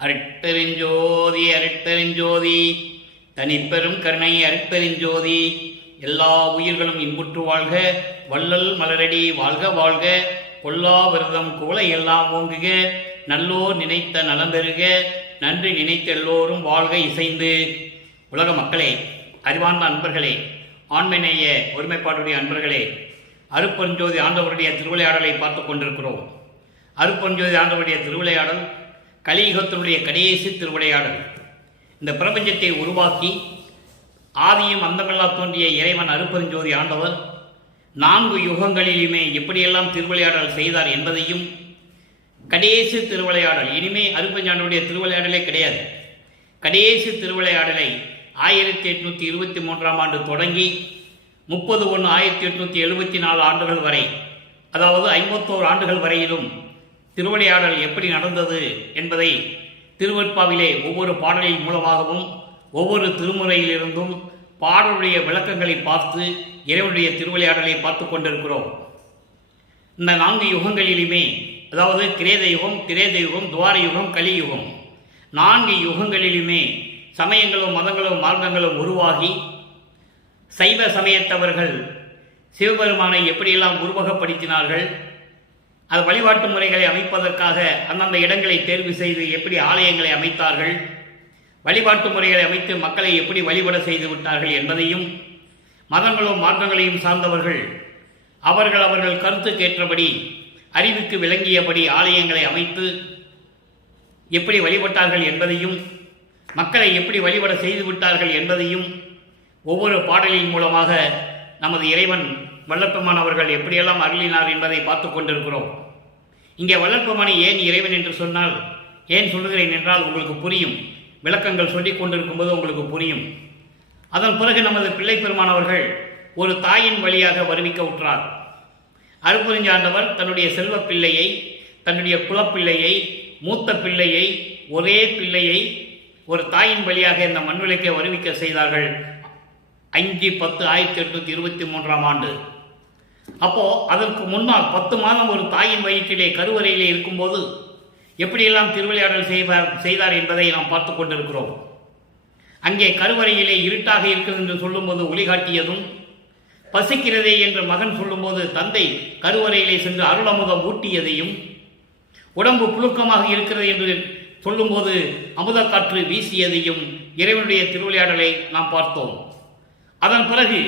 அருட்பெருஞ்சோதி அருட்பெருஞ்சோதி தனிப்பெரும் கருணை அருட்பெருஞ்சோதி. எல்லா உயிர்களும் இன்புற்று வாழ்க, வள்ளல் மலரடி வாழ்க வாழ்க, கொல்லா விரதம் குவளை எல்லாம் ஓங்குக, நல்லோர் நினைத்த நலம் பெறுக, நன்றி நினைத்த எல்லோரும் வாழ்க இசைந்து. உலக மக்களே, அறிவார்ந்த அன்பர்களே, ஆண்மைநேய ஒருமைப்பாடுடைய அன்பர்களே, அருட்பெருஞ்சோதி ஆண்டவருடைய திருவிளையாடலை பார்த்து கொண்டிருக்கிறோம். அருட்பெருஞ்சோதி ஆண்டவருடைய திருவிளையாடல் கலியுகத்தினுடைய கடைசி திருவிளையாடல். இந்த பிரபஞ்சத்தை உருவாக்கி ஆதியும் அந்தமில்லா தோன்றிய இறைவன் அருட்பெருஞ்சோதி ஆண்டவர் 4 யுகங்களிலுமே எப்படியெல்லாம் திருவிளையாடல் செய்தார் என்பதையும், கடைசி திருவிளையாடல் இனிமே அருட்பெருஞ்சாண்டவருடைய திருவிளையாடலே கிடையாது. கடைசி திருவிளையாடலை 1823ஆம் ஆண்டு தொடங்கி 30/1/1874 ஆண்டுகள் வரை, அதாவது 51 ஆண்டுகள் வரையிலும் திருவிளையாடல் எப்படி நடந்தது என்பதை திருவெட்பாவிலே ஒவ்வொரு பாடலின் மூலமாகவும் ஒவ்வொரு திருமுறையிலிருந்தும் பாடலுடைய விளக்கங்களை பார்த்து இறைவனுடைய திருவிளையாடலை பார்த்து கொண்டிருக்கிறோம். இந்த 4 யுகங்களிலுமே, அதாவது கிரேத யுகம், திரேத யுகம், துவார யுகம், கலியுகம், 4 யுகங்களிலுமே சமயங்களும் மதங்களும் மார்க்கங்களும் உருவாகி சைவ சமயத்தவர்கள் சிவபெருமானை எப்படியெல்லாம் உருவகப்படுத்தினார்கள், அது வழிபாட்டு முறைகளை அமைப்பதற்காக அந்தந்த இடங்களை தேர்வு செய்து எப்படி ஆலயங்களை அமைத்தார்கள், வழிபாட்டு முறைகளை அமைத்து மக்களை எப்படி வழிபட செய்து விட்டார்கள் என்பதையும், மதங்களும் மார்க்கங்களையும் சார்ந்தவர்கள் அவர்கள் கருத்துக்கேற்றபடி அறிவுக்கு விளங்கியபடி ஆலயங்களை அமைத்து எப்படி வழிபட்டார்கள் என்பதையும், மக்களை எப்படி வழிபட செய்து விட்டார்கள் என்பதையும் ஒவ்வொரு பாடலின் மூலமாக நமது இறைவன் வல்லப்பெருமான் அவர்கள் எப்படியெல்லாம் அருளினார் என்பதை பார்த்து கொண்டிருக்கிறோம். இங்கே வல்லப்பெருமானை ஏன் இறைவன் என்று சொன்னால், ஏன் சொல்லுகிறேன் என்றால் உங்களுக்கு புரியும். விளக்கங்கள் சொல்லிக் கொண்டிருக்கும் போது உங்களுக்கு புரியும். அதன் பிறகு நமது பிள்ளை பெருமான் அவர்கள் ஒரு தாயின் வழியாக வருவிக்க உற்றார். அருட்பெருஞ்சாண்டவர் தன்னுடைய செல்வ பிள்ளையை, தன்னுடைய குலப்பிள்ளையை, மூத்த பிள்ளையை, ஒரே பிள்ளையை ஒரு தாயின் வழியாக இந்த மண்ணுலகை வருவிக்க செய்தார்கள். 5/10/1823ஆம் ஆண்டு. அப்போ அதற்கு முன்னால் 10 மாதம் ஒரு தாயின் வயிற்றிலே கருவறையிலே இருக்கும்போது எப்படியெல்லாம் திருவிளையாடல் செய்தார் என்பதை நாம் பார்த்து கொண்டிருக்கிறோம். அங்கே கருவறையிலே இருட்டாக இருக்கிறது என்று சொல்லும்போது ஒளி காட்டியதும், பசிக்கிறதே என்று மகன் சொல்லும்போது தந்தை கருவறையிலே சென்று அருளமுதம் ஊட்டியதையும், உடம்பு புழுக்கமாக இருக்கிறது என்று சொல்லும்போது அமுத காற்று வீசியதையும் இறைவனுடைய திருவிளையாடலை நாம் பார்த்தோம். அதன் பிறகு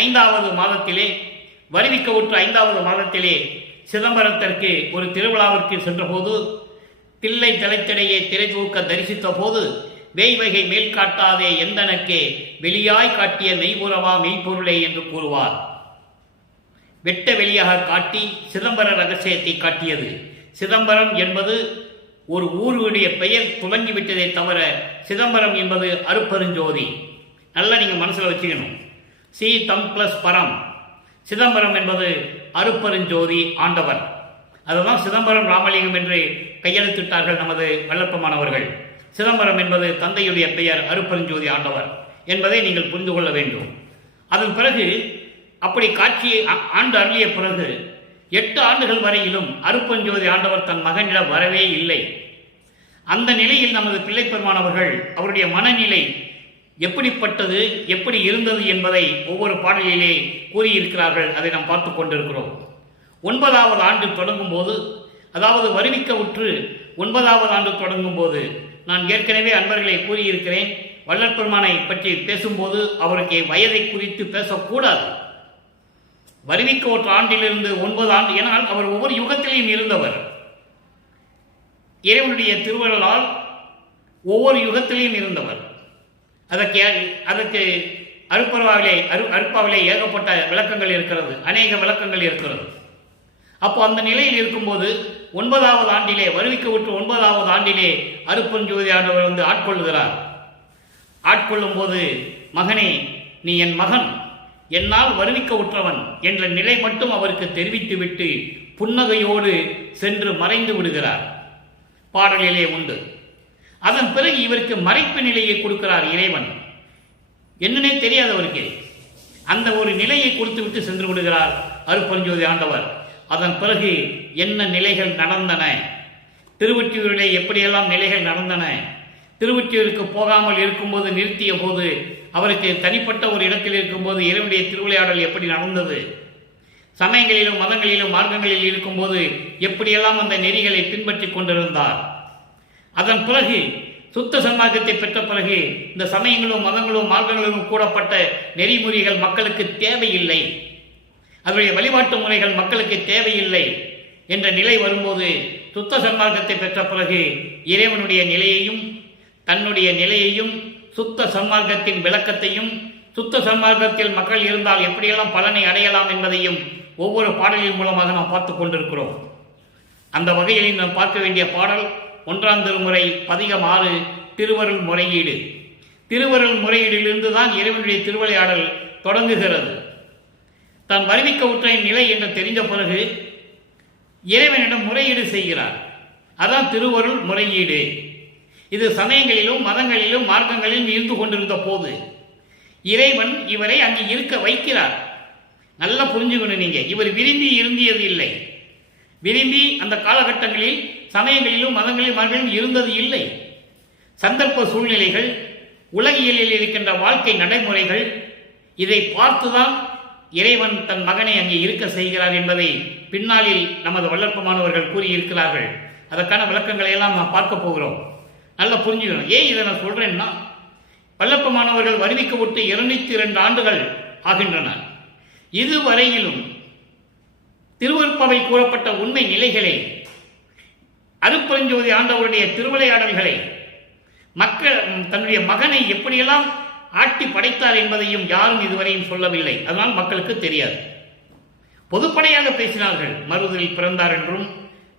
5வது மாதத்திலே, வருவிக்க உற்ற 5வது மாதத்திலே சிதம்பரத்திற்கு ஒரு திருவிழாவிற்கு சென்றபோது தில்லை தலைத்திடையே திரை தூக்க தரிசித்த போது, வேய்வகை மேல் காட்டாதே எந்தனக்கே வெளியாய் காட்டிய மெய்புறவா மெய்ப்பொருளை என்று கூறுவார். வெட்ட வெளியாக காட்டி சிதம்பர ரகசியத்தை காட்டியது. சிதம்பரம் என்பது ஒரு ஊருடைய பெயர் துவங்கிவிட்டதை தவிர சிதம்பரம் என்பது அருட்பெருஞ்சோதி. நல்லா நீங்கள் மனசில் வச்சுக்கணும். சி தம் பிளஸ் பரம், சிதம்பரம் என்பது அருட்பெருஞ்சோதி ஆண்டவர். அதுதான் சிதம்பரம் ராமலிங்கம் என்று கையெழுத்திட்டார்கள் நமது வல்லப்பெருமானவர்கள். சிதம்பரம் என்பது தந்தையுடைய பெயர், அருட்பெருஞ்சோதி ஆண்டவர் என்பதை நீங்கள் புரிந்து கொள்ள வேண்டும். அதன் பிறகு அப்படி காட்சியை ஆண்டு அருளிய பிறகு 8 ஆண்டுகள் வரையிலும் அருட்பெருஞ்சோதி ஆண்டவர் தன் மகனிடம் வரவே இல்லை. அந்த நிலையில் நமது பிள்ளைப்பெருமானவர்கள் அவருடைய மனநிலை எப்படிப்பட்டது, எப்படி இருந்தது என்பதை ஒவ்வொரு பாடலிலே கூறியிருக்கிறார்கள். அதை நாம் பார்த்து கொண்டிருக்கிறோம். 9வது ஆண்டு தொடங்கும் போது, அதாவது வருவிக்க உற்று 9வது ஆண்டு தொடங்கும் போது, நான் ஏற்கனவே அன்பர்களை கூறியிருக்கிறேன், வல்லற்பெருமானை பற்றி பேசும்போது அவருக்கு வயதை குறித்து பேசக்கூடாது. வருவிக்க உற்ற ஆண்டிலிருந்து 9 ஆண்டு, ஏனால் அவர் ஒவ்வொரு யுகத்திலையும் இருந்தவர். இறைவனுடைய திருவருளால் ஒவ்வொரு யுகத்திலையும் இருந்தவர். அதற்கு அருட்பாவிலே ஏகப்பட்ட விளக்கங்கள் இருக்கிறது, அநேக விளக்கங்கள் இருக்கிறது. அப்போ அந்த நிலையில் இருக்கும்போது 9வது ஆண்டிலே, வருவிக்க விட்டு 9வது ஆண்டிலே அருட்பெருஞ்சோதி ஆண்டவர் வந்து ஆட்கொள்ளுகிறார். ஆட்கொள்ளும் போது, மகனே நீ என் மகன், என்னால் வருவிக்க உற்றவன் என்ற நிலை மட்டும் அவருக்கு தெரிவித்துவிட்டு புன்னகையோடு சென்று மறைந்து விடுகிறார். பாடலிலே உண்டு. அதன் பிறகு இவருக்கு மறைப்பு நிலையை கொடுக்கிறார் இறைவன். என்னன்னே தெரியாதவருக்கு அந்த ஒரு நிலையை கொடுத்து விட்டு சென்று விடுகிறார் அருட்பெருஞ்சோதி ஆண்டவர். அதன் பிறகு என்ன நிலைகள் நடந்தன, திருவொற்றியூரிலே எப்படியெல்லாம் நிலைகள் நடந்தன, திருவொற்றியூருக்கு போகாமல் இருக்கும்போது நிறுத்திய போது, அவருக்கு தனிப்பட்ட ஒரு இடத்தில் இருக்கும்போது இறைவனுடைய திருவிளையாடல் எப்படி நடந்தது, சமயங்களிலும் மதங்களிலும் மார்க்கங்களில் இருக்கும்போது எப்படியெல்லாம் அந்த நெறிகளை பின்பற்றி கொண்டிருந்தார். அதன் பிறகு சுத்த சன்மார்க்கத்தை பெற்ற பிறகு இந்த சமயங்களும் மதங்களும் மார்க்கங்களும் கூடப்பட்ட நெறிமுறைகள் மக்களுக்கு தேவையில்லை, அதனுடைய வழிபாட்டு முறைகள் மக்களுக்கு தேவையில்லை என்ற நிலை வரும்போது, சுத்த சன்மார்க்கத்தை பெற்ற பிறகு இறைவனுடைய நிலையையும் தன்னுடைய நிலையையும் சுத்த சன்மார்க்கத்தின் விளக்கத்தையும், சுத்த சன்மார்க்கத்தில் மக்கள் இருந்தால் எப்படியெல்லாம் பலனை அடையலாம் என்பதையும் ஒவ்வொரு பாடலின் மூலமாக நாம் பார்த்து கொண்டிருக்கிறோம். அந்த வகையில் நாம் பார்க்க வேண்டிய பாடல் 1ஆம் திருமுறை பதிகம் 6 திருவருள் முறையீடு. திருவருள் முறையீடிலிருந்து தான் இறைவனுடைய திருவிளையாடல் தொடங்குகிறது. தான் வருவிக்க உற்றையின் நிலை என்று தெரிந்த பிறகு இறைவனிடம் முறையீடு செய்கிறார். அதான் திருவருள் முறையீடு. இது சமயங்களிலும் மதங்களிலும் மார்க்கங்களிலும் இருந்து கொண்டிருந்த போது இறைவன் இவரை அங்கு இருக்க வைக்கிறார். நல்லா புரிஞ்சுக்கணும் நீங்க. இவர் விரும்பி இருந்தியது இல்லை. விரும்பி அந்த காலகட்டங்களில் சமயங்களிலும் மதங்களிலும் மார்க்கங்களிலும் இருந்தது இல்லை. சந்தர்ப்ப சூழ்நிலைகள், உலகியலில் இருக்கின்ற வாழ்க்கை நடைமுறைகள், இதை பார்த்துதான் இறைவன் தன் மகனை அங்கே இருக்க செய்கிறார் என்பதை பின்னாளில் நமது வல்லற்பமானவர்கள் கூறியிருக்கிறார்கள். அதற்கான விளக்கங்களை எல்லாம் நாம் பார்க்க போகிறோம். நல்லா புரிஞ்சுக்கணும். ஏன் இதை நான் சொல்றேன்னா, வல்லற்பமானவர்கள் வருவிக்க விட்டு 202 ஆண்டுகள் ஆகின்றன. இதுவரையிலும் திருவருட்பாவை கூறப்பட்ட உண்மை நிலைகளை, அருட்பெருஞ்சோதி ஆண்டவருடைய திருவிளையாடல்களை, மக்கள் தன்னுடைய மகனை எப்படியெல்லாம் ஆட்டி படைத்தார் என்பதையும் யாரும் இதுவரையும் சொல்லவில்லை. அதனால் மக்களுக்கு தெரியாது. பொதுப்படையாக பேசினார்கள். மருதில் பிறந்தார் என்றும்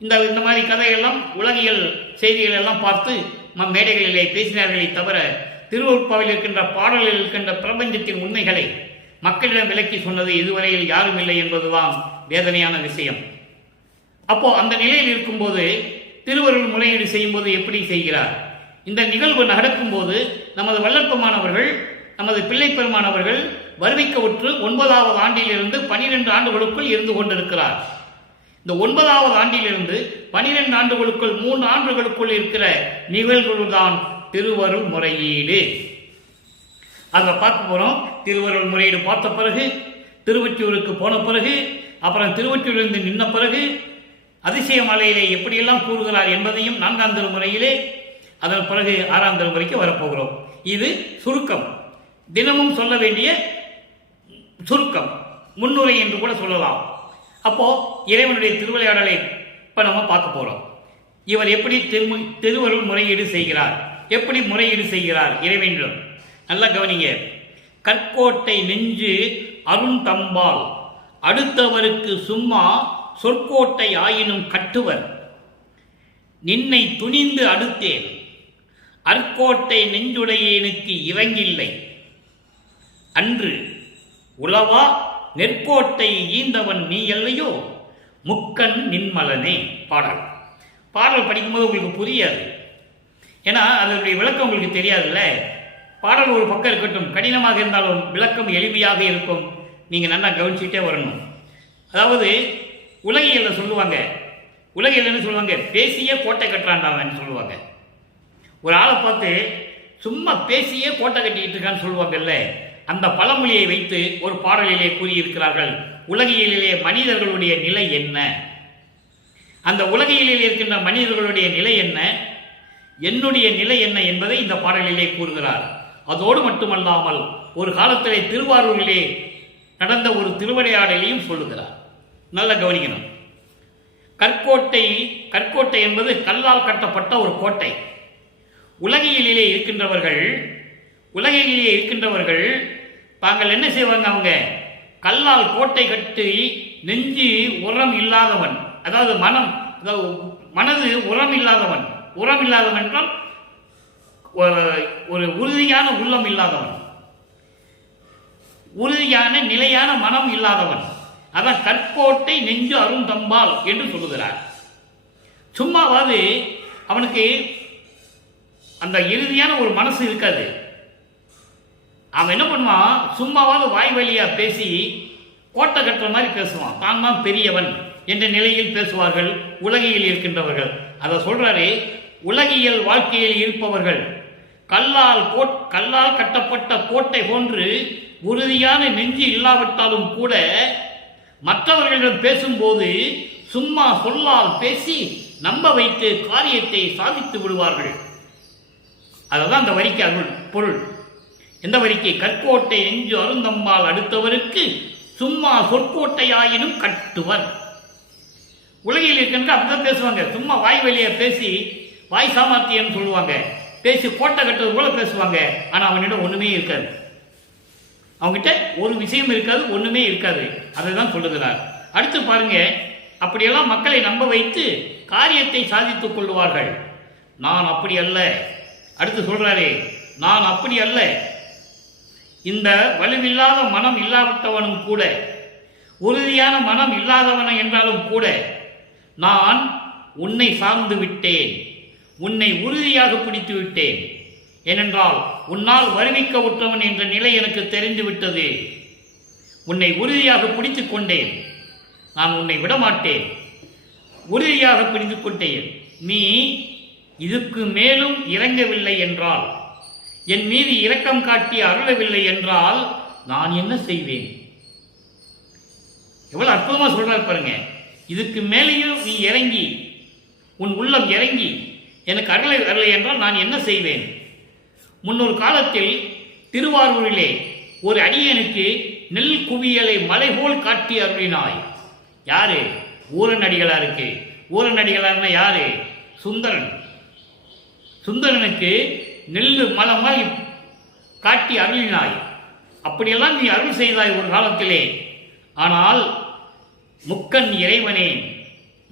இந்த மாதிரி கதையெல்லாம் உலகியல் செய்திகள் எல்லாம் பார்த்து மேடைகளிலே பேசினார்களே தவிர, திருவருட்பாவில் இருக்கின்ற பாடலில் இருக்கின்ற பிரபஞ்சத்தின் உண்மைகளை மக்களிடம் விளக்கி சொன்னது இதுவரையில் யாரும் இல்லை என்பதுதான் வேதனையான விஷயம். அப்போ அந்த நிலையில் இருக்கும்போது திருவருள் முறையீடு செய்யும்போது எப்படி செய்கிறார்? இந்த நிகழ்வு நடக்கும்போது நமது வல்லற்பமானவர்கள், நமது பிள்ளை பெருமானவர்கள் வருவிக்க உற்று 9வது ஆண்டிலிருந்து 12 ஆண்டுகளுக்குள் இருந்து கொண்டிருக்கிறார். இந்த 9வது ஆண்டிலிருந்து 12 ஆண்டுகளுக்குள் 3 ஆண்டுகளுக்குள் இருக்கிற நிகழ்வுதான் திருவருள் முறையீடு. அதை பார்க்க போறோம். திருவருள் முறையீடு பார்த்த பிறகு, திருவொற்றியூருக்கு போன பிறகு, அப்புறம் திருவொற்றியூரிலிருந்து நின்ன பிறகு அதிசய மலையிலே எப்படியெல்லாம் கூறுகிறார் என்பதையும் 4ஆம் திருமுறையிலே, அதன் பிறகு 6ஆம் திருமுறைக்கு வரப்போகிறோம். இது சுருக்கம், தினமும் சொல்ல வேண்டிய சுருக்கம், முன்னுரை என்று கூட சொல்லலாம். அப்போ இறைவனுடைய திருவிளையாடலை இப்ப நம்ம பார்க்க போறோம். இவர் எப்படி திருவருள் முறையீடு செய்கிறார், எப்படி முறையீடு செய்கிறார் இறைவனிடம் நல்லா கவனிங்க. கற்கோட்டை நெஞ்சு அருந்தம்பால் அடுத்தவருக்கு சும்மா சொற்கோட்டை ஆயினும் கட்டுவர், நின்னை துணிந்து அடுத்தேன் அற்கோட்டை நெஞ்சுடையேனுக்கு இறங்கில்லை, அன்று உளவா நெற்கோட்டை ஈந்தவன் நீ இல்லையோ முக்கண் நின்மலனே. பாடல் படிக்கும்போது உங்களுக்கு புரியாது, ஏன்னா அதனுடைய விளக்கம் உங்களுக்கு தெரியாதுல்ல. பாடல் ஒரு பக்கம் இருக்கட்டும், கடினமாக இருந்தாலும் விளக்கம் எளிமையாக இருக்கும். நீங்கள் நல்லா கவனிச்சுட்டே வரணும். அதாவது உலகியலில் சொல்லுவாங்க, உலகியல் என்ன சொல்லுவாங்க, பேசியே கோட்டை கட்டுறான்டாவன்னு சொல்லுவாங்க. ஒரு ஆளை பார்த்து சும்மா பேசியே கோட்டை கட்டிக்கிட்டு இருக்கான்னு சொல்லுவாங்கல்ல, அந்த பழமொழியை வைத்து ஒரு பாடலிலே கூறியிருக்கிறார்கள். உலகியலிலே மனிதர்களுடைய நிலை என்ன, அந்த உலகியலில் இருக்கின்ற மனிதர்களுடைய நிலை என்ன, என்னுடைய நிலை என்ன என்பதை இந்த பாடலிலே கூறுகிறார். அதோடு மட்டுமல்லாமல் ஒரு காலத்திலே திருவாரூரிலே நடந்த ஒரு திருவிளையாடலையும் சொல்லுகிறார். நல்ல கவனிக்கணும். கற்கோட்டை என்பது கல்லால் கட்டப்பட்ட ஒரு கோட்டை. உலகியலிலே இருக்கின்றவர்கள் தாங்கள் என்ன செய்வாங்க, அவங்க கல்லால் கோட்டை கட்டி நெஞ்சு உரம் இல்லாதவன், அதாவது மனது உரம் இல்லாதவன் என்றால் ஒரு உறுதியான உள்ளம் இல்லாதவன், உறுதியான நிலையான மனம் இல்லாதவன். அதான் கற்கோட்டை நெஞ்சு அருந்தம்பால் என்று சொல்லுகிறார். சும்மாவது அவனுக்கு அந்த இறுதியான ஒரு மனசு இருக்காது. அவன் என்ன பண்ணுவான், சும்மாவது வாய் வழியா பேசி கோட்டை கட்டுற மாதிரி பேசுவான். தான் தான் பெரியவன், என்ற நிலையில் பேசுவார்கள் உலகில் இருக்கின்றவர்கள். அதை சொல்றாரு, உலகியல் வாழ்க்கையில் இருப்பவர்கள் கல்லால் கட்டப்பட்ட கோட்டை போன்று உறுதியான நெஞ்சு இல்லாவிட்டாலும் கூட மற்றவர்களிடம் பேசும்போது சும்மா சொல்லால் பேசி நம்ப வைத்து காரியத்தை சாதித்து விடுவார்கள். அதுதான் அந்த வரிக்கு அருள் பொருள். எந்த வரிக்கு? கற்கோட்டை நெஞ்சு அருந்தம்மாள் அடுத்தவருக்கு சும்மா சொற்கோட்டையாயினும் கட்டுவர். உலகில் இருக்கின்ற அப்படிதான் பேசுவாங்க. சும்மா வாய் வழியை பேசி வாய் சாமர்த்தியம் சொல்லுவாங்க, பேசி கோட்டை கட்டுவது போல பேசுவாங்க. ஆனா அவனிடம் ஒண்ணுமே இருக்காது, அவங்ககிட்ட ஒரு விஷயம் இருக்காது, ஒண்ணுமே இருக்காது. அதை தான் சொல்லுகிறார். அடுத்து பாருங்க, அப்படியெல்லாம் மக்களை நம்ப வைத்து காரியத்தை சாதித்துக் கொள்வார்கள். நான் அப்படி அல்ல. அடுத்து சொல்றாரே, நான் அப்படி அல்ல. இந்த வலுவில்லாத மனம் இல்லாவிட்டவனும் கூட, உறுதியான மனம் இல்லாதவன என்றாலும் கூட, நான் உன்னை சார்ந்து விட்டேன், உன்னை உறுதியாக பிடித்து விட்டேன். ஏனென்றால் உன்னால் வருவிக்க உற்றவன் என்ற நிலை எனக்கு தெரிந்து விட்டது. உன்னை உறுதியாக பிடித்துக் கொண்டேன், நான் உன்னை விடமாட்டேன், உறுதியாக பிடித்துக் கொண்டேன். நீ இதுக்கு மேலும் இறங்கவில்லை என்றால், என் மீது இரக்கம் காட்டி அருளவில்லை என்றால் நான் என்ன செய்வேன்? எவ்வளவு அற்புதமா சொல்றார் பாருங்க. இதுக்கு மேலேயும் நீ இறங்கி, உன் உள்ளம் இறங்கி எனக்கு அருளவில்லை என்றால் நான் என்ன செய்வேன்? முன்னொரு காலத்தில் திருவாரூரிலே ஒரு அடியனுக்கு நெல் குவியலை மலை போல் காட்டி அருளினாய். யாரு? ஊரன் அடிகளாருக்கு. ஊரன் அடிகளார்னா யாரு? சுந்தரன். சுந்தரனுக்கு நெல்லு மலை காட்டி அருளினாய். அப்படியெல்லாம் நீ அருள் செய்தாய் ஒரு காலத்திலே. ஆனால் முக்கன் இறைவனே,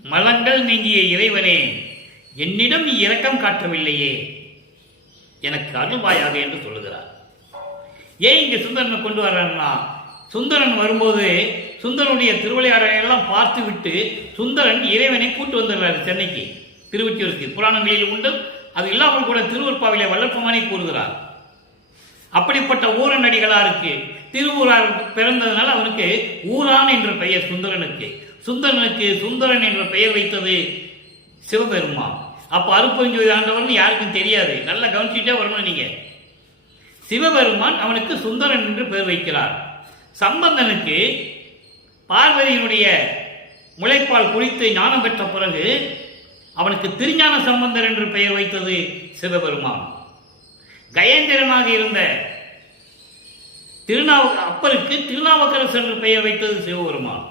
மலங்கள் நீங்கிய இறைவனே, என்னிடம் நீ இரக்கம் காட்டவில்லையே, எனக்கு அருள்வாயாக என்று சொல்லுகிறார். ஏன் இங்கே சுந்தரனை கொண்டு வர்றாருன்னா, சுந்தரன் வரும்போது சுந்தரனுடைய திருவிளையாடலை எல்லாம் பார்த்து விட்டு சுந்தரன் இறைவனை கூட்டு வந்துடுறாரு சென்னைக்கு, திருவொற்றியூருக்கு. புராணங்களில் உண்டு. அது இல்லாமல் கூட திருவருப்பாவிலே வல்லற்பமானே கூறுகிறார். அப்படிப்பட்ட ஊரன் அடிகளாருக்கு திருவூரார் பிறந்ததுனால அவனுக்கு ஊரான் என்ற பெயர் சுந்தரனுக்கு. சுந்தரனுக்கு சுந்தரன் என்ற பெயர் வைத்தது சிவபெருமான். அப்ப அருப்பெருஞ்சோதி ஆண்டவன் யாருக்கும் தெரியாது, நல்லா கவனிச்சுட்டே வரணும் நீங்க. சிவபெருமான் அவனுக்கு சுந்தரன் என்று பெயர் வைக்கிறார். சம்பந்தனுக்கு பார்வதியினுடைய முளைப்பால் குளித்து ஞானம் பெற்ற பிறகு அவனுக்கு திருஞான சம்பந்தர் என்று பெயர் வைத்தது சிவபெருமான். கயேந்திரனாக இருந்த அப்பருக்கு திருநாவுக்கரசர் என்று பெயர் வைத்தது சிவபெருமான்.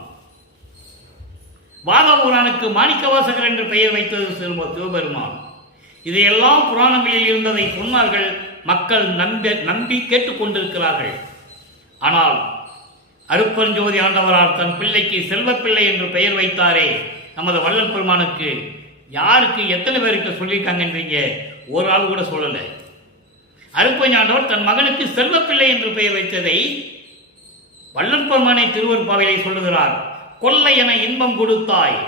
வாதவூரானுக்கு மாணிக்கவாசகர் என்று பெயர் வைத்தது சிவபெருமான். இதையெல்லாம் புராணங்களில் இருந்ததை சொன்னார்கள். மக்கள் நம்பி கேட்டுக்கொண்டிருக்கிறார்கள். ஆனால் அருப்பெருஞ்சோதி ஆண்டவரால் தன் பிள்ளைக்கு செல்வப்பிள்ளை என்று பெயர் வைத்தாரே நமது வள்ளல் பெருமானுக்கு, யாருக்கு எத்தனை பேருக்கு சொல்லியிருக்காங்கன்றீங்க? ஒரு ஆள் கூட சொல்லல. அருப்பெருஞ்சாண்டவர் தன் மகனுக்கு செல்வப்பிள்ளை என்று பெயர் வைத்ததை வள்ளல் பெருமானை திருவருப்பாவிலே சொல்லுகிறார். கொல்லை என இன்பம் கொடுத்தாய்,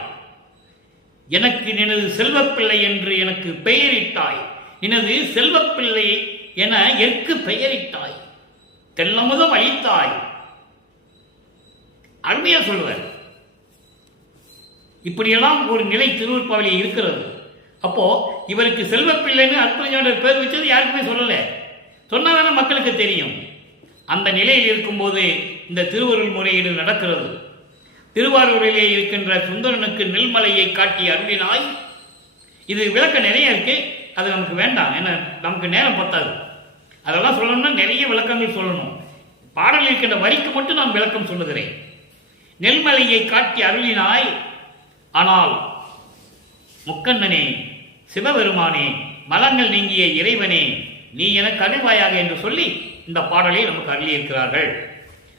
எனக்கு எனது செல்வப்பிள்ளை என்று எனக்கு பெயரிட்டாய், எனது செல்வப்பிள்ளை என எற்கு பெயரிட்டாய், தெல்லமுதம் அளித்தாய். அருமையா சொல்லுவார். இப்படியெல்லாம் ஒரு நிலை திருவருப்பாவிலே இருக்கிறது. அப்போ இவருக்கு செல்வப்பிள்ளைன்னு அற்புதஞாண்டவர் பேர் வச்சது யாருக்குமே சொல்லல. சொன்னாதான மக்களுக்கு தெரியும். அந்த நிலையில் இருக்கும்போது இந்த திருவருள் முறையீடு நடக்கிறது. திருவாரூரிலே இருக்கின்ற சுந்தரனுக்கு நெல்மலையை காட்டி அருளினாய். இது விளக்க நிறைய இருக்கு, அது நமக்கு வேண்டாம், ஏன்னா நமக்கு நேரம் பத்தாது. அதெல்லாம் சொல்லணும்னா நிறைய விளக்கங்கள் சொல்லணும். பாடலில் இருக்கின்ற வரிக்கு மட்டும் நான் விளக்கம் சொல்லுகிறேன். நெல்மலையை காட்டி அருளினாய், ஆனால் முக்கண்ணனே, சிவபெருமானே, மலங்கள் நீங்கிய இறைவனே, நீ எனக்கு அருள்வாயாக என்று சொல்லி இந்த பாடலை நமக்கு அருளியிருக்கிறார்கள்.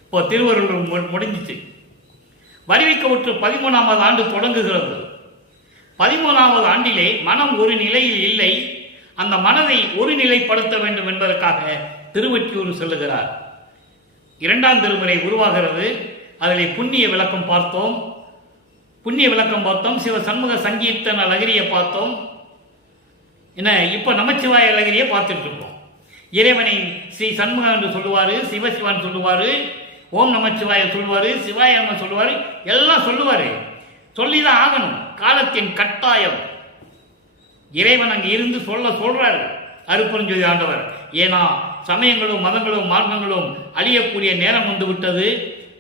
இப்போ திருவருள் முடிஞ்சிச்சு. வருவிக்க உற்று 13வது ஆண்டு தொடங்குகிறது. 13வது ஆண்டிலே மனம் ஒரு நிலையில் இல்லை. அந்த மனதை ஒரு நிலைப்படுத்த வேண்டும் என்பதற்காக திருவொற்றியூர் செல்லுகிறார். 2ஆம் திருமுறை உருவாகிறது. அதில் புண்ணிய விளக்கம் பார்த்தோம். சிவ சண்முக சங்கீர்த்தன லகரியை பார்த்தோம். என்ன, இப்ப நமச்சிவாய லகரியை பார்த்துட்டு இருக்கோம். இறைவனை ஸ்ரீ சண்முகம் என்று சொல்லுவாரு, சிவசிவான் சொல்லுவாரு, ஓம் நமச்சிவாய சொல்லுவாரு, சிவாய நம சொல்லுவாரு, எல்லாம் சொல்லுவாரு. சொல்லிதான் ஆகணும், காலத்தின் கட்டாயம். இறைவன் அங்கே இருந்து சொல்றாரு அருட்பெருஞ்சோதி ஆண்டவர். ஏன்னா சமயங்களும் மதங்களும் மார்க்கங்களும் அழியக்கூடிய நேரம் வந்து விட்டது.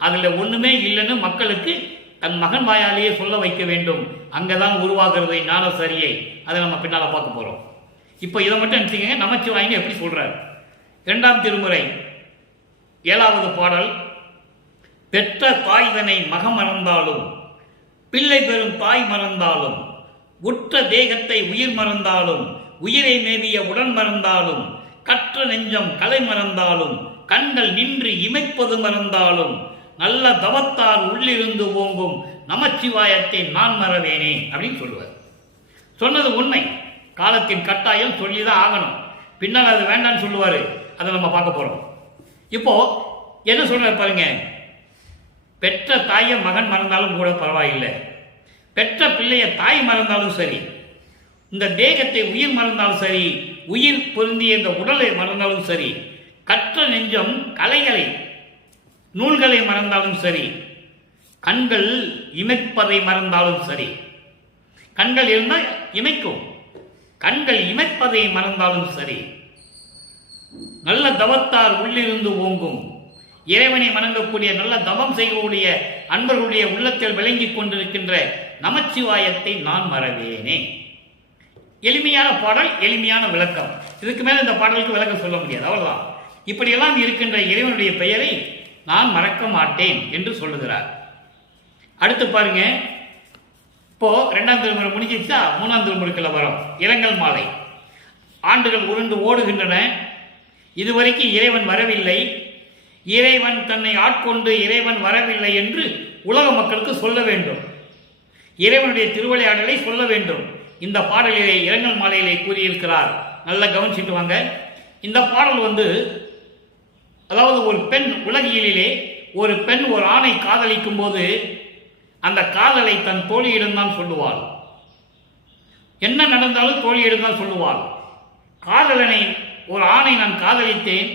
அதில் ஒன்றுமே இல்லைன்னு மக்களுக்கு தன் மகன் வாயாலேயே சொல்ல வைக்க வேண்டும். அங்கதான் உருவாகிறது ஞான சரியை. அதை நம்ம பின்னால் பார்க்க போகிறோம். இப்போ இதை மட்டும் நினச்சிக்கங்க, நமச்சிவாயங்க எப்படி சொல்கிறார். 2ஆம் திருமுறை 7வது பாடல். பெற்ற தாய்தனை மகம் மறந்தாலும், பிள்ளை பெறும் தாய் மறந்தாலும், உற்ற தேகத்தை உயிர் மறந்தாலும், உயிரை மேவிய உடன் மறந்தாலும், கற்ற நெஞ்சம் கலை மறந்தாலும், கண்கள் நின்று இமைப்பது மறந்தாலும், நல்ல தவத்தால் உள்ளிருந்து ஓங்கும் நமச்சிவாயத்தை நான் மறவேனே அப்படின்னு சொல்லுவார். சொன்னது உண்மை, காலத்தின் கட்டாயம் சொல்லிதான் ஆகணும். பின்னால் அது வேண்டான்னு சொல்லுவார். அதை நம்ம பார்க்க போறோம். இப்போ என்ன சொல்ற பாருங்க. பெற்ற தாயை மகன் மறந்தாலும் கூட பரவாயில்லை, பெற்ற பிள்ளைய தாய் மறந்தாலும் சரி, இந்த தேகத்தை உயிர் மறந்தாலும் சரி, உயிர் பொருந்திய இந்த உடலை மறந்தாலும் சரி, கற்ற நெஞ்சம் கலைகளை நூல்களை மறந்தாலும் சரி, கண்கள் இமைப்பதை மறந்தாலும் சரி. கண்கள் இருந்தால் இமைக்கும், கண்கள் இமைப்பதை மறந்தாலும் சரி, நல்ல தவத்தால் உள்ளிருந்து ஓங்கும் இறைவனை வணங்கக்கூடிய நல்ல தவம் செய்யக்கூடிய அன்பர்களுடைய உள்ளத்தில் விளங்கிக் கொண்டிருக்கின்ற நமச்சிவாயத்தை நான் மறவேனே. எளிமையான பாடல், எளிமையான விளக்கம். இதுக்கு மேல இந்த பாடலுக்கு விளக்கம் சொல்ல முடியாது, அவ்வளவுதான். இப்படியெல்லாம் இருக்கின்ற இறைவனுடைய பெயரை நான் மறக்க மாட்டேன் என்று சொல்லுகிறார். அடுத்து பாருங்க. இப்போ 2ஆம் திருமுறை முடிஞ்சிச்சா, 3ஆம் திருமுறைக்குள்ள வரும். இரங்கல் மாலை. ஆண்டுகள் உருண்டு ஓடுகின்றன. இதுவரைக்கும் இறைவன் வரவில்லை, இறைவன் தன்னை ஆட்கொண்டு இறைவன் வரவில்லை என்று உலக மக்களுக்கு சொல்ல வேண்டும். இறைவனுடைய திருவிளையாடலை சொல்ல வேண்டும். இந்த பாடலிலே இரங்கல் மாலையிலே கூறியிருக்கிறார். நல்லா கவனிச்சுட்டு வாங்க. இந்த பாடல் அதாவது ஒரு பெண், உலகியலிலே ஒரு பெண் ஒரு ஆணை காதலிக்கும் போது அந்த காதலை தன் தோழியிடம் தான் சொல்லுவாள். என்ன நடந்தாலும் தோழியிடம் தான் சொல்லுவாள். காதலனை, ஒரு ஆணை நான் காதலித்தேன்,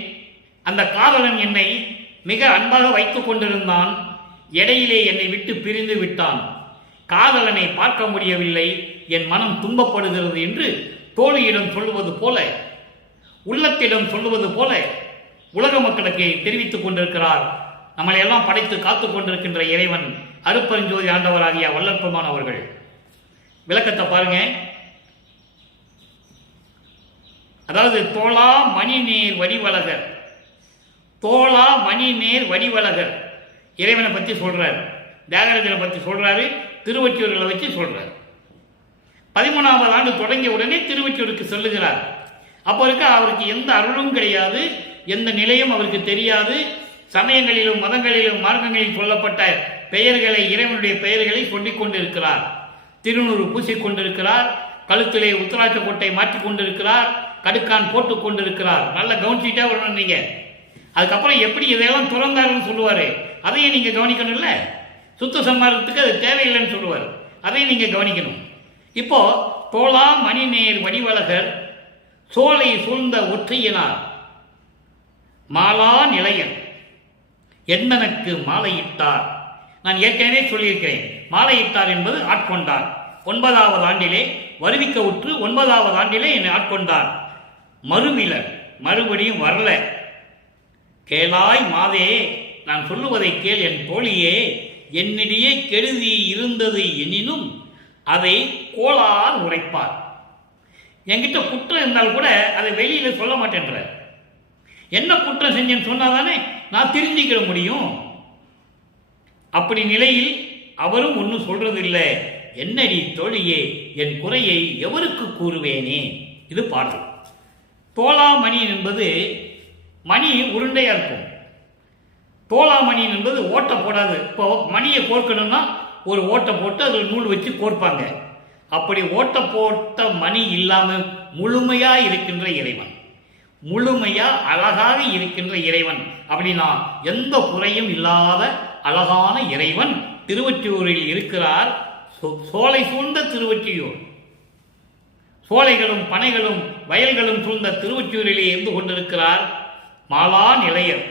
அந்த காதலன் என்னை மிக அன்பாக வைத்துக் கொண்டிருந்தான், இடையிலே என்னை விட்டு பிரிந்து விட்டான், காதலனை பார்க்க முடியவில்லை, என் மனம் துன்பப்படுகிறது என்று தோழியிடம் சொல்லுவது போல, உள்ளத்திடம் சொல்லுவது போல உலக மக்களுக்கு தெரிவித்துக் கொண்டிருக்கிறார். நம்மளை எல்லாம் படைத்து காத்துக் கொண்டிருக்கின்ற இறைவன் அருட்பெருஞ்சோதி ஆண்டவராகிய வல்லற்பெருமான் அவர்கள். விளக்கத்தை பாருங்க. அதாவது தோளா மணி நேர் வடிவழகர், தோளா மணி நேர் வடிவழகர் இறைவனை பற்றி சொல்றார். தியாகராஜனை பற்றி சொல்றாரு, திருவொற்றியூர்களை வச்சு சொல்றார். 13வது ஆண்டு தொடங்கிய உடனே திருவொற்றியூருக்கு சொல்லுகிறார். அப்போ அவருக்கு எந்த அருளும் கிடையாது, எந்த நிலையும் அவருக்கு தெரியாது. சமயங்களிலும் மதங்களிலும் மார்க்கங்களில் சொல்லப்பட்ட பெயர்களை, இறைவனுடைய பெயர்களை சொல்லிக் கொண்டிருக்கிறார். திருநூறு பூசிக் கொண்டிருக்கிறார், கழுத்திலே உத்தராட்ச கோட்டை மாற்றிக் கொண்டிருக்கிறார், கடுக்கான் போட்டுக் கொண்டிருக்கிறார். நல்லா கவனிச்சுட்டே வரணும் நீங்க. அதுக்கப்புறம் எப்படி இதையெல்லாம் துறந்தாருன்னு சொல்லுவாரு, அதையும் நீங்க கவனிக்கணும். இல்ல, சுத்த சன்மார்க்கத்துக்கு அது தேவையில்லைன்னு சொல்லுவார், அதையும் நீங்க கவனிக்கணும். இப்போ தோளா மணி நேர் வடிவழகர் சோலை சூழ்ந்த ஒற்றையினார் மாலா நிலையன் என்னனுக்கு மாலையிட்டார். நான் ஏற்கனவே சொல்லியிருக்கிறேன், மாலையிட்டார் என்பது ஆட்கொண்டார். 9வது ஆண்டிலே வருவிக்க உற்று 9வது ஆண்டிலே என்னை ஆட்கொண்டார். மறுவிலர், மறுபடியும் வரல. கேளாய் மாதே, நான் சொல்லுவதை கேள் என் தோழியே, என்னிடையே கெடுதி இருந்தது எனினும் அதை கோளால் உரைப்பார். என்கிட்ட குற்றம் இருந்தால் கூட அதை வெளியில சொல்ல மாட்டேன்ற. என்ன குற்றம் செஞ்சேன்னு சொன்னாதானே நான் தெரிஞ்சுக்கிற முடியும். அப்படி நிலையில் அவரும் ஒன்றும் சொல்றதில்லை. என்னடி தோழியே, என் குறையை எவருக்கு கூறுவேனே. இது பாடல். தோளா மணி என்பது, மணி உருண்டையா இருக்கும். தோளா மணி என்பது ஓட்டை போடாது. இப்போ மணியை கோர்க்கணும்னா ஒரு ஓட்டை போட்டு அதில் நூல் வச்சு கோர்ப்பாங்க. அப்படி ஓட்ட போட்ட மணி இல்லாம முழுமையா இருக்கின்ற இறைவன், முழுமையா அழகாக இருக்கின்ற இறைவன், அப்படின்னா எந்த குறையும் இல்லாத அழகான இறைவன் திருவொற்றியூரில் இருக்கிறார். சோலை சூழ்ந்த திருவொற்றியூர், சோலைகளும் பனைகளும் வயல்களும் சூழ்ந்த திருவொற்றியூரிலே இருந்து கொண்டிருக்கிறார். மாலா நிலையர்.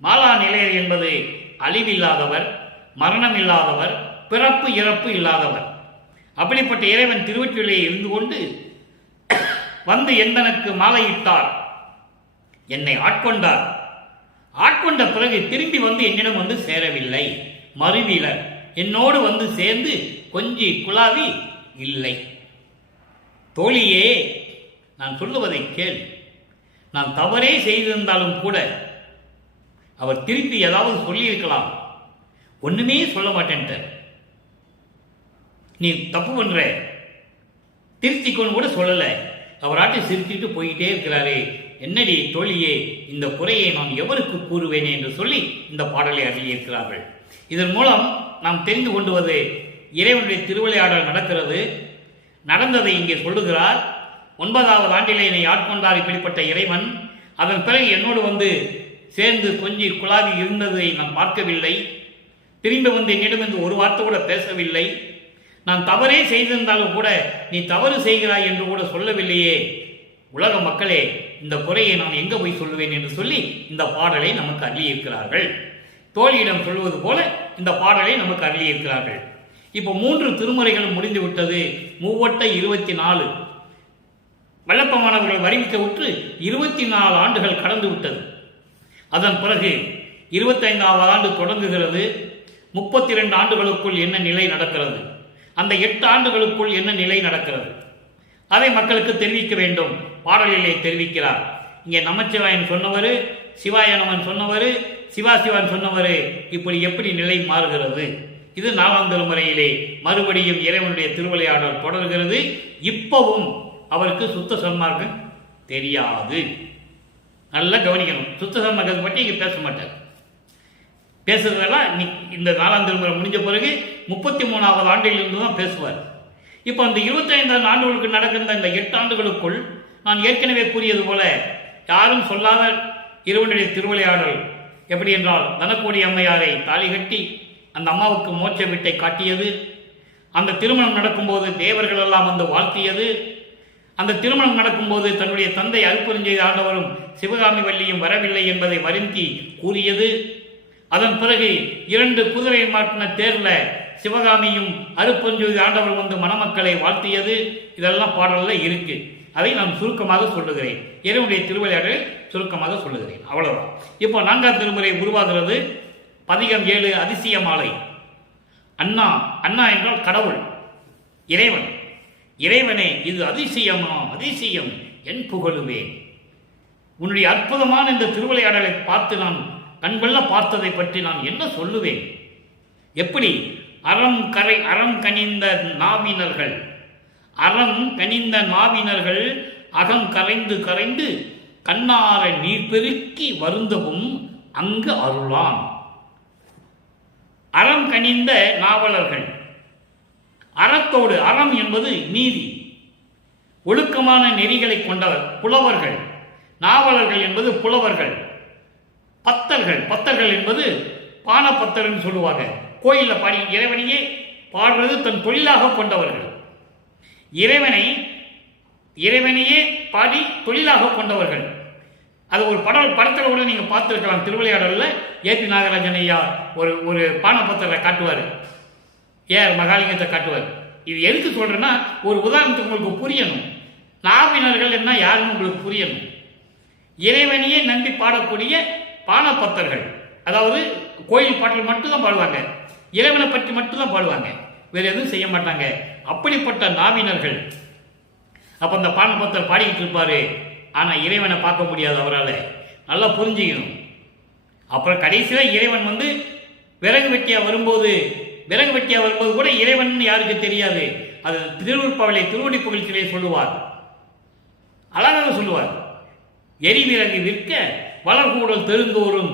மாலா நிலையர் என்பது அழிவில்லாதவர், மரணம் இல்லாதவர், பிறப்பு இறப்பு இல்லாதவர். அப்படிப்பட்ட இறைவன் திருவொற்றியூரிலே இருந்து கொண்டு வந்து எந்தனுக்கு மாலையிட்டார், என்னை ஆட்கொண்டார். ஆட்கொண்ட பிறகு திரும்பி வந்து என்னிடம் வந்து சேரவில்லை. மறுவீலர் என்னோடு வந்து சேர்ந்து கொஞ்சி குழாவி இல்லை. தோழியே, நான் சொல்லுவதை கேள். நான் தவறே செய்திருந்தாலும் கூட அவர் திருப்பி ஏதாவது சொல்லியிருக்கலாம். ஒண்ணுமே சொல்ல மாட்டேன்ட்ட. நீ தப்பு பண்ற, திருத்திக்கொண்டு கூட சொல்லல. அவராட்டி சிரிச்சுட்டு போயிட்டே இருக்கிறாரே, என்னடி தோழியே, இந்த குறையை நான் எவருக்கு கூறுவேனே என்று சொல்லி இந்த பாடலை அருளியிருக்கிறார்கள். இதன் மூலம் நாம் தெரிந்து கொண்டுவது இறைவனுடைய திருவிளையாடல் நடக்கிறது. நடந்ததை இங்கே சொல்லுகிறார். 9வது ஆண்டிலே என்னை ஆட்கொண்டார் இப்படிப்பட்ட இறைவன். அதன் பிறகு என்னோடு வந்து சேர்ந்து கொஞ்சி குழாவி இருந்ததை நான் பார்க்கவில்லை. திரும்பி வந்து என்னிடமிருந்து ஒரு வார்த்தை கூட பேசவில்லை. நான் தவறே செய்திருந்தாலும் கூட நீ தவறு செய்கிறாய் என்று கூட சொல்லவில்லையே. உலக மக்களே, இந்த குறையை நான் எங்க போய் சொல்லுவேன் என்று சொல்லி இந்த பாடலை நமக்கு அருளியிருக்கிறார்கள். தோழியிடம் சொல்வது போல இந்த பாடலை நமக்கு அருளியிருக்கிறார்கள். இப்போ 3 திருமுறைகளும் முடிந்து விட்டது. மூவட்ட 24 வல்லப்பமானவர்கள் வரிவிக்க விட்டு 24 ஆண்டுகள் கடந்து விட்டது. அதன் பிறகு 25வது ஆண்டு தொடங்குகிறது. 32 ஆண்டுகளுக்குள் என்ன நிலை நடக்கிறது, அந்த 8 ஆண்டுகளுக்குள் என்ன நிலை நடக்கிறது, அதை மக்களுக்கு தெரிவிக்க வேண்டும். பாடலிலே தெரிவிக்கிறார். இங்கே நமச்சிவாயன் சொன்னவர், சிவாயனவன் சொன்னவர், சிவாசிவான் சொன்னவர், இப்படி எப்படி நிலை மாறுகிறது. இது 4ஆம் திருமுறையிலே மறுபடியும் இறைவனுடைய திருவிளையாடல் தொடர்கிறது. இப்பவும் அவருக்கு சுத்த சன்மார்க்கம் தெரியாது. நல்லா கவனிக்கணும். சுத்த சன்மார்க்கத்தை பற்றி இங்கே பேச மாட்டார். பேசுறதெல்லாம் இந்த 4ஆம் திருமுறை முடிஞ்ச பிறகு 33வது ஆண்டிலிருந்து தான் பேசுவார். இப்போ அந்த 25 ஆண்டுகளுக்கு நடக்கின்ற இந்த 8 ஆண்டுகளுக்குள் நான் ஏற்கனவே கூறியது போல யாரும் சொல்லாத இறைவனுடைய திருவிளையாடல் எப்படி என்றால், தனக்கோடி அம்மையாரை தாலி கட்டி அந்த அம்மாவுக்கு மோட்ச வீட்டை காட்டியது. அந்த திருமணம் நடக்கும்போது தேவர்கள் எல்லாம் வந்து வாழ்த்தியது. அந்த திருமணம் நடக்கும்போது தன்னுடைய தந்தை அருட்பெருஞ்செய்தி ஆண்டவரும் சிவகாமி வள்ளியும் வரவில்லை என்பதை வருந்தி கூறியது. அதன் பிறகு 2 குதிரை மாட்டின தேர்ல சிவகாமியும் அருட்பெருஞ்செய்தி ஆண்டவரும் வந்து மணமக்களை வாழ்த்தியது. இதெல்லாம் பாடல்ல இருக்கு. அதை நான் சுருக்கமாக சொல்லுகிறேன். இறைவனுடைய திருவிளையாடலை சுருக்கமாக சொல்லுகிறேன். அவ்வளவுதான். இப்போ 4ஆம் திருமுறை உருவாகிறது. பதிகம் 7 அதிசய மாலை. அண்ணா, அண்ணா என்றால் கடவுள், இறைவன். இறைவனே, இது அதிசயமா, அதிசயம், என் புகழுவேன். உன்னுடைய அற்புதமான இந்த திருவிளையாடலை பார்த்து நான் கண்கொள்ள பார்த்ததை பற்றி நான் என்ன சொல்லுவேன்? எப்படி அறம் கனிந்த நாவினர்கள், அறம் கனிந்த நாவினர்கள் அகம் கரைந்து கரைந்து கண்ணார நீர் பெருக்கி வருந்தவும் அங்கு அருளான். அறம் கனிந்த நாவலர்கள், அறத்தோடு, அறம் என்பது நீதி, ஒழுக்கமான நெறிகளை கொண்டவர் புலவர்கள். நாவலர்கள் என்பது புலவர்கள். பத்தர்கள், பத்தர்கள் என்பது பானப்பத்தர்ன்னு சொல்லுவாங்க. கோயிலில் பாடி இறைவனையே பாடுறது தன் தொழிலாக கொண்டவர்கள். இறைவனையே பாடி தொழிலாக கொண்டவர்கள். அது ஒரு படத்தில் கூட நீங்க பார்த்துருக்கலாம். திருவிளையாடல்ல ஏபி நாகராஜன் ஐயா ஒரு பானப்பத்தரை காட்டுவார், ஏஆர் மகாலிங்கத்தை காட்டுவார். இது எதுக்கு சொல்றேன்னா, ஒரு உதாரணத்துக்கு உங்களுக்கு புரியணும். நாவினர்கள் என்ன யாருன்னு உங்களுக்கு புரியணும். இறைவனையே நம்பி பாடக்கூடிய பானப்பத்தர்கள், அதாவது கோயில் பாட்டில் மட்டும்தான் பாடுவாங்க, இறைவனை பற்றி மட்டும்தான் பாடுவாங்க, வேற எதுவும் செய்ய மாட்டாங்க. அப்படிப்பட்ட நாவினர்கள். அப்ப அந்த பானப்பத்தர் பாடிக்கிட்டு இருப்பாரு, ஆனா இறைவனை பார்க்க முடியாது அவரால். நல்லா புரிஞ்சுக்கணும். அப்புறம் கடைசியில இறைவன் வந்து விறகு வெட்டியா வரும்போது கூட இறைவன் யாருக்கு தெரியாது. அது திருவருட்பாவிலே திருவடி புகழ்ச்சியிலே சொல்லுவார், அழகாக சொல்லுவார். எரிவிறகு விற்க வளர்கூடல் தெருந்தோறும்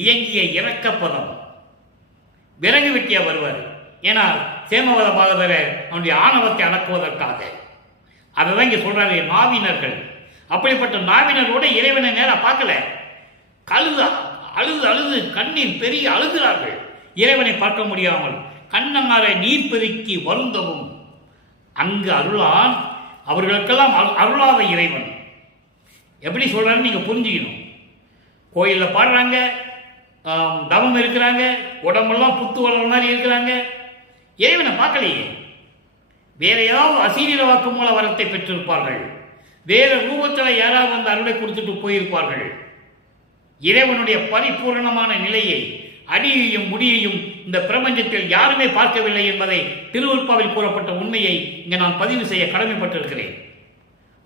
இயங்கிய இறக்கப்பதம். விறகு வெட்டியா வருவார். ஏன்னா சேமவத பாகதர அவனுடைய ஆணவத்தை அடக்குவதற்காக. அதைதான் இங்க சொல்றாரு, நாவினர்கள். அப்படிப்பட்ட நாவினரோட இறைவனை நேரம் பார்க்கல, அழுது கண்ணீர் பெரிய அழுகிறார்கள். இறைவனை பார்க்க முடியாமல் கண்ணமாற நீர் பெருக்கி வருந்தவும் அங்கு அருளான். அவர்களுக்கெல்லாம் அருளாத இறைவன். எப்படி சொல்றாரு நீங்க புரிஞ்சுக்கணும். கோயிலில் பாடுறாங்க, தவம் இருக்கிறாங்க, உடம்பெல்லாம் புத்து வளர்ற மாதிரி இருக்கிறாங்க, இறைவனை பார்க்கலையே. வேற ஏதாவது அசீரிய வாக்கு மூல வரத்தை பெற்றிருப்பார்கள். வேற ரூபத்தில் யாராவது வந்து அருளை கொடுத்துட்டு போயிருப்பார்கள். இறைவனுடைய பரிபூர்ணமான நிலையை, அடியையும் முடியையும் இந்த பிரபஞ்சத்தில் யாருமே பார்க்கவில்லை என்பதை திருவருட்பாவில் கூறப்பட்ட உண்மையை இங்கே நான் பதிவு செய்ய கடமைப்பட்டிருக்கிறேன்.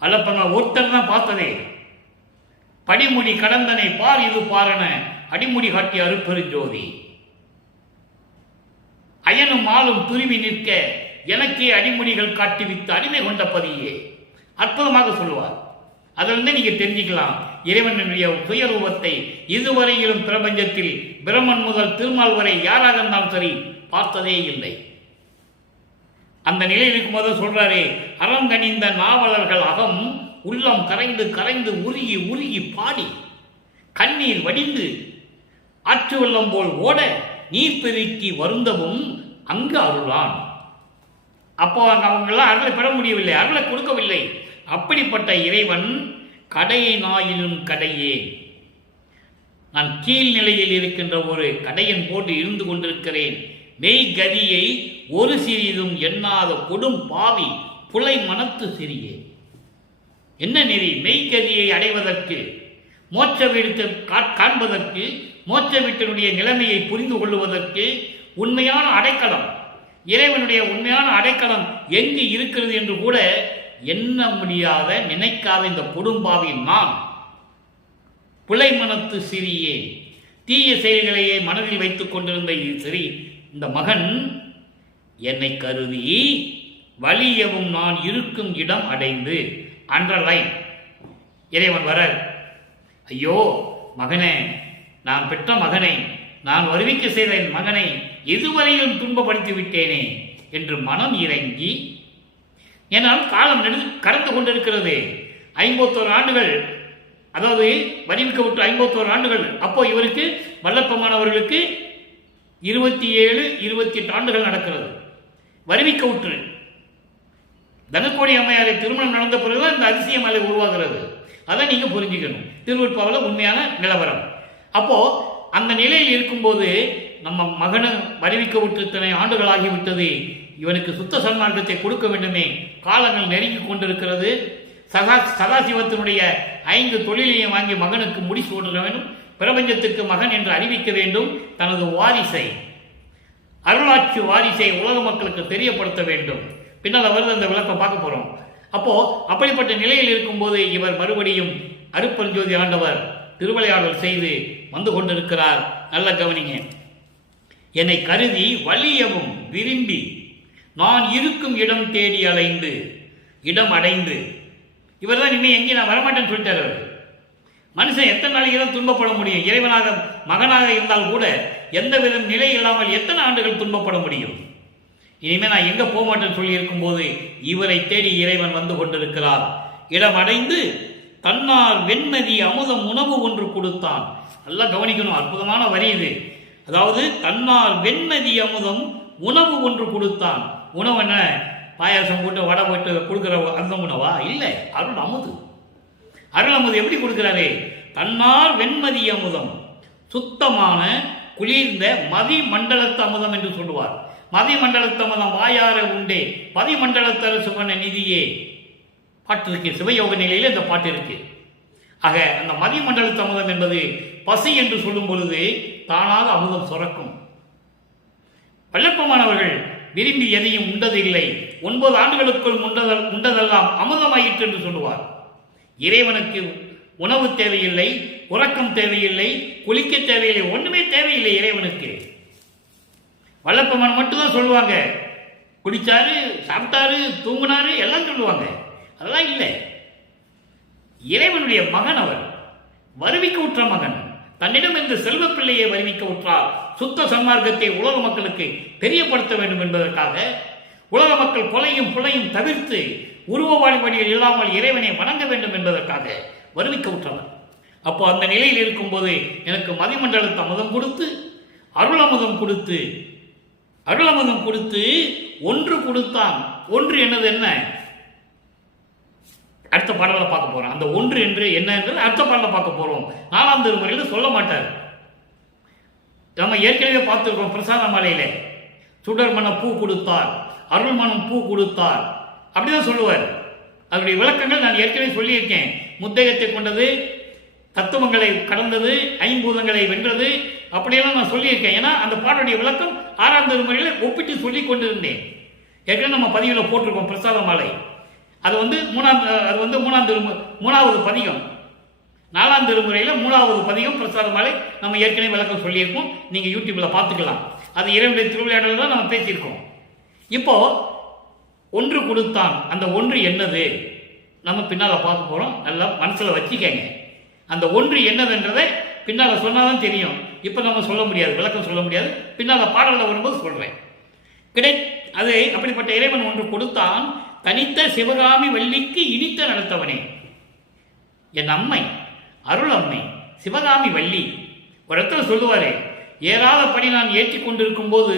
அல்லப்பங்க ஒருத்தர் தான் பார்த்ததே. படிமுடி கடந்தனை பார் இது பாரன அடிமுடி காட்டிய அருப்பெருஞ்சோதி. அயனும் ஆளும் துருவி நிற்க எனக்கே அடிமுடிகள் காட்டிவித்து அடிமை கொண்ட பதியே. அற்புதமாக சொல்லுவார். அதிலிருந்து நீங்க தெரிஞ்சுக்கலாம் இறைவனுடைய சுயரூபத்தை. இதுவரையிலும் பிரபஞ்சத்தில் பிரம்மன் முதல் திருமால் வரை யாராக இருந்தாலும் சரி பார்த்ததே இல்லை. அந்த நிலையில் இருக்கும்போது சொல்றாரு, அறங்கணிந்த நாவலர்கள் அகம் உள்ளம் கரைந்து கரைந்து உருகி உருகி பாடி கண்ணீர் வடிந்து ஆற்று வெள்ளம் போல் ஓட நீர் பெருக்கி வருந்தவும் அங்கு அருளான். அப்போ அவங்கெல்லாம் அருளை பெற முடியவில்லை, அருளை கொடுக்கவில்லை. அப்படிப்பட்ட இறைவன் கடையை நாயினும் கடையே, நான் கீழ்நிலையில் இருக்கின்ற ஒரு கடையன் போட்டு இருந்து கொண்டிருக்கிறேன். மெய் கதியை ஒரு சிறிதும் எண்ணாத கொடும் பாவி புலை மனத்து சிறியே. என்ன நெறி? மெய்கதியை அடைவதற்கு, மோட்ச வீடு காண்பதற்கு, மோட்ச வீட்டினுடைய நிலைமையை புரிந்து கொள்வதற்கு உண்மையான அடைக்கலம், இறைவனுடைய உண்மையான அடைக்கலம் எங்கு இருக்கிறது என்று கூட எண்ண முடியாத, நினைக்காத இந்த கொடும்பாவின் நான் புலை மனத்து சிறியே, தீய செயல்களையே மனதில் வைத்துக் கொண்டிருந்த இந்த மகன் என்னை கருதி வலியவும் நான் இருக்கும் இடம் அடைந்து அண்டர்லைன். இறைவன் வர, ஐயோ மகனே, நான் பெற்ற மகனை, நான் வருவிக்க செய்த என் மகனை எதுவரையிலும் துன்பப்படுத்தி விட்டேனே என்று மனம் இறங்கி, ஏனால் காலம் கடந்து கொண்டிருக்கிறது. 51 ஆண்டுகள், அதாவது வருவிக்க விட்டு 51 ஆண்டுகள். அப்போ இவருக்கு வல்லப்பமானவர்களுக்கு 27, 28 ஆண்டுகள் நடக்கிறது. வருவிக்க விட்டு தனுக்கோடி அம்மையாரை திருமணம் நடந்த பிறகுதான் இந்த அதிசயம் அலை உருவாகிறது. அதை நீங்க புரிஞ்சுக்கணும். திருவருட்பாவில் உண்மையான நிலவரம். அப்போ அந்த நிலையில் இருக்கும்போது நம்ம மகனை வருவிக்க விட்டு இத்தனை ஆண்டுகள் ஆகிவிட்டது, இவனுக்கு சுத்த சன்மார்க்கத்தை கொடுக்க வேண்டுமே, காலங்கள் நெருங்கி கொண்டிருக்கிறது. சதாசிவத்தினுடைய 5 தொழிலையும் வாங்கி மகனுக்கு முடிச்சு விட வேண்டும், பிரபஞ்சத்துக்கு மகன் என்று அறிவிக்க வேண்டும், தனது வாரிசை, அருளாட்சி வாரிசை உலக மக்களுக்கு தெரியப்படுத்த வேண்டும். பின்னால் வருது அந்த விளக்கம் பார்க்க போறோம். அப்போ அப்படிப்பட்ட நிலையில் இருக்கும்போது இவர் மறுபடியும் அருப்பெருஞ்சோதி ஆண்டவர் திருவிளையாடல் செய்து வந்து கொண்டிருக்கிறார். நல்ல கவனிங்க. என்னை கருதி வலியவும் விரும்பி நான் இருக்கும் இடம் தேடி அலைந்து இடம் அடைந்து, இவர் தான் இனிமே எங்கே நான் வரமாட்டேன்னு சொல்லிட்டார். அவர் மனுஷன் எத்தனை நாளைக்கு தான் துன்பப்பட முடியும்? இறைவனாக மகனாக இருந்தால் கூட எந்த வித நிலை இல்லாமல் எத்தனை ஆண்டுகள் துன்பப்பட முடியும்? இனிமே நான் எங்க போக மாட்டேன்னு சொல்லி இருக்கும்போது இவரை தேடி இறைவன் வந்து கொண்டிருக்கிறார். இடம் அடைந்து தன்னார் வெண்மதி அமுதம் உணவு ஒன்று கொடுத்தான். நல்லா கவனிக்கணும், அற்புதமான வரி இது. அதாவது தன்னார் வெண்மதி அமுதம் உணவு ஒன்று கொடுத்தான். உணவு என்ன? பாயாசம் போட்டு வடை போட்டு கொடுக்குற அந்த உணவா? இல்லை, அருள் அமுது. அருள் அமுது எப்படி கொடுக்கிறாரு? தன்னார் வெண்மதி அமுதம், சுத்தமான குளிர்ந்த மதி மண்டலத்து அமுதம் என்று சொல்லுவார். மதி மண்டலத்து அமுதம் வாயார உண்டே பதிமண்டலத்தர சுகன நிதியே பாட்டு இருக்கு. சிவயோக நிலையில் இந்த பாட்டு இருக்கு. ஆக அந்த மதி மண்டலத்து அமுதம் என்பது பசி என்று சொல்லும் பொழுது தானாக அமுதம் சுரக்கும். வல்லப்பமானவர்கள் விரும்பி எதையும் உண்டதில்லை, 9 ஆண்டுகளுக்குள் உண்டதெல்லாம் அமுதமாயிற்று என்று சொல்லுவார். இறைவனுக்கு உணவு தேவையில்லை, உறக்கம் தேவையில்லை, குளிக்க தேவையில்லை, ஒண்ணுமே தேவையில்லை இறைவனுக்கு. வல்லப்பமான் மட்டும்தான் சொல்லுவாங்க, குடிச்சாரு, சாப்பிட்டாரு, தூங்கினாரு, எல்லாம் சொல்லுவாங்க. அதெல்லாம் இல்லை. இறைவனுடைய மகன் அவர், வருவிக்க உற்ற மகன். தன்னிடம் இந்த செல்வ பிள்ளையை வருவிக்க உற்றார். சுத்த சன்மார்க்கத்தை உலக மக்களுக்கு தெரியப்படுத்த வேண்டும் என்பதற்காக, உலக மக்கள் கொலையும் புலையும் தவிர்த்து உருவ வழிபாடுகள் இல்லாமல் இறைவனை வணங்க வேண்டும் என்பதற்காக வருவிக்க உற்றவர். அப்போ அந்த நிலையில் இருக்கும்போது எனக்கு மதிமண்டலத்தை அமுதம் கொடுத்து, அருள் அமுதம் கொடுத்து, அருள் அமுதம் கொடுத்து ஒன்று கொடுத்தான். ஒன்று என்னது? என்ன? அடுத்த பாடலை பார்க்க போறோம். அந்த ஒன்று என்று என்ன என்பது அடுத்த பாடலை பார்க்க போறோம். 4ஆம் திருமுறையில் சொல்ல மாட்டார். நம்ம ஏற்கனவே பார்த்துருக்கோம் பிரசாத மாலையில சுடர்மண பூ கொடுத்தார், அருள்மணம் பூ கொடுத்தார், அப்படிதான் சொல்லுவார். அதனுடைய விளக்கங்கள் நான் ஏற்கனவே சொல்லியிருக்கேன். முத்தகத்தை கொண்டது, தத்துவங்களை கடந்தது, ஐம்பூதங்களை வென்றது, அப்படியெல்லாம் நான் சொல்லியிருக்கேன். ஏன்னா அந்த பாட்டுடைய விளக்கம் 6ஆம் திருமுறையில் ஒப்பிட்டு சொல்லி கொண்டிருந்தேன். ஏற்கனவே நம்ம பதிவில் போட்டிருக்கோம் பிரசாத மாலை. அது வந்து 3வது பதிகம், 4ஆம் திருமுறையில் 3வது பதிகம் பிரசாத மாலை நம்ம ஏற்கனவே விளக்கம் சொல்லியிருக்கோம். நீங்கள் யூடியூப்பில் பார்த்துக்கலாம். அது இறைவனுடைய திருவிளையாடல் தான் நம்ம பேசியிருக்கோம். இப்போ ஒன்று கொடுத்தான், அந்த ஒன்று என்னது நம்ம பின்னால் பார்க்க போகிறோம். நல்லா மனசில் வச்சுக்கங்க. அந்த ஒன்று என்னதுன்றதை பின்னால் சொன்னாதான் தெரியும். இப்போ நம்ம சொல்ல முடியாது, விளக்கம் சொல்ல முடியாது. பின்னால் பாடலில் வரும்போது சொல்கிறேன். அது அப்படிப்பட்ட இறைவன் ஒன்று கொடுத்தான், தனித்த சிவகாமி வள்ளிக்கு இனித்த நடத்தவனே. என் அம்மை, அருள் அம்மை சிவகாமி வள்ளி. ஒரு இடத்துல சொல்லுவாரு, ஏறாதபடி நான் ஏற்றி கொண்டிருக்கும் போது,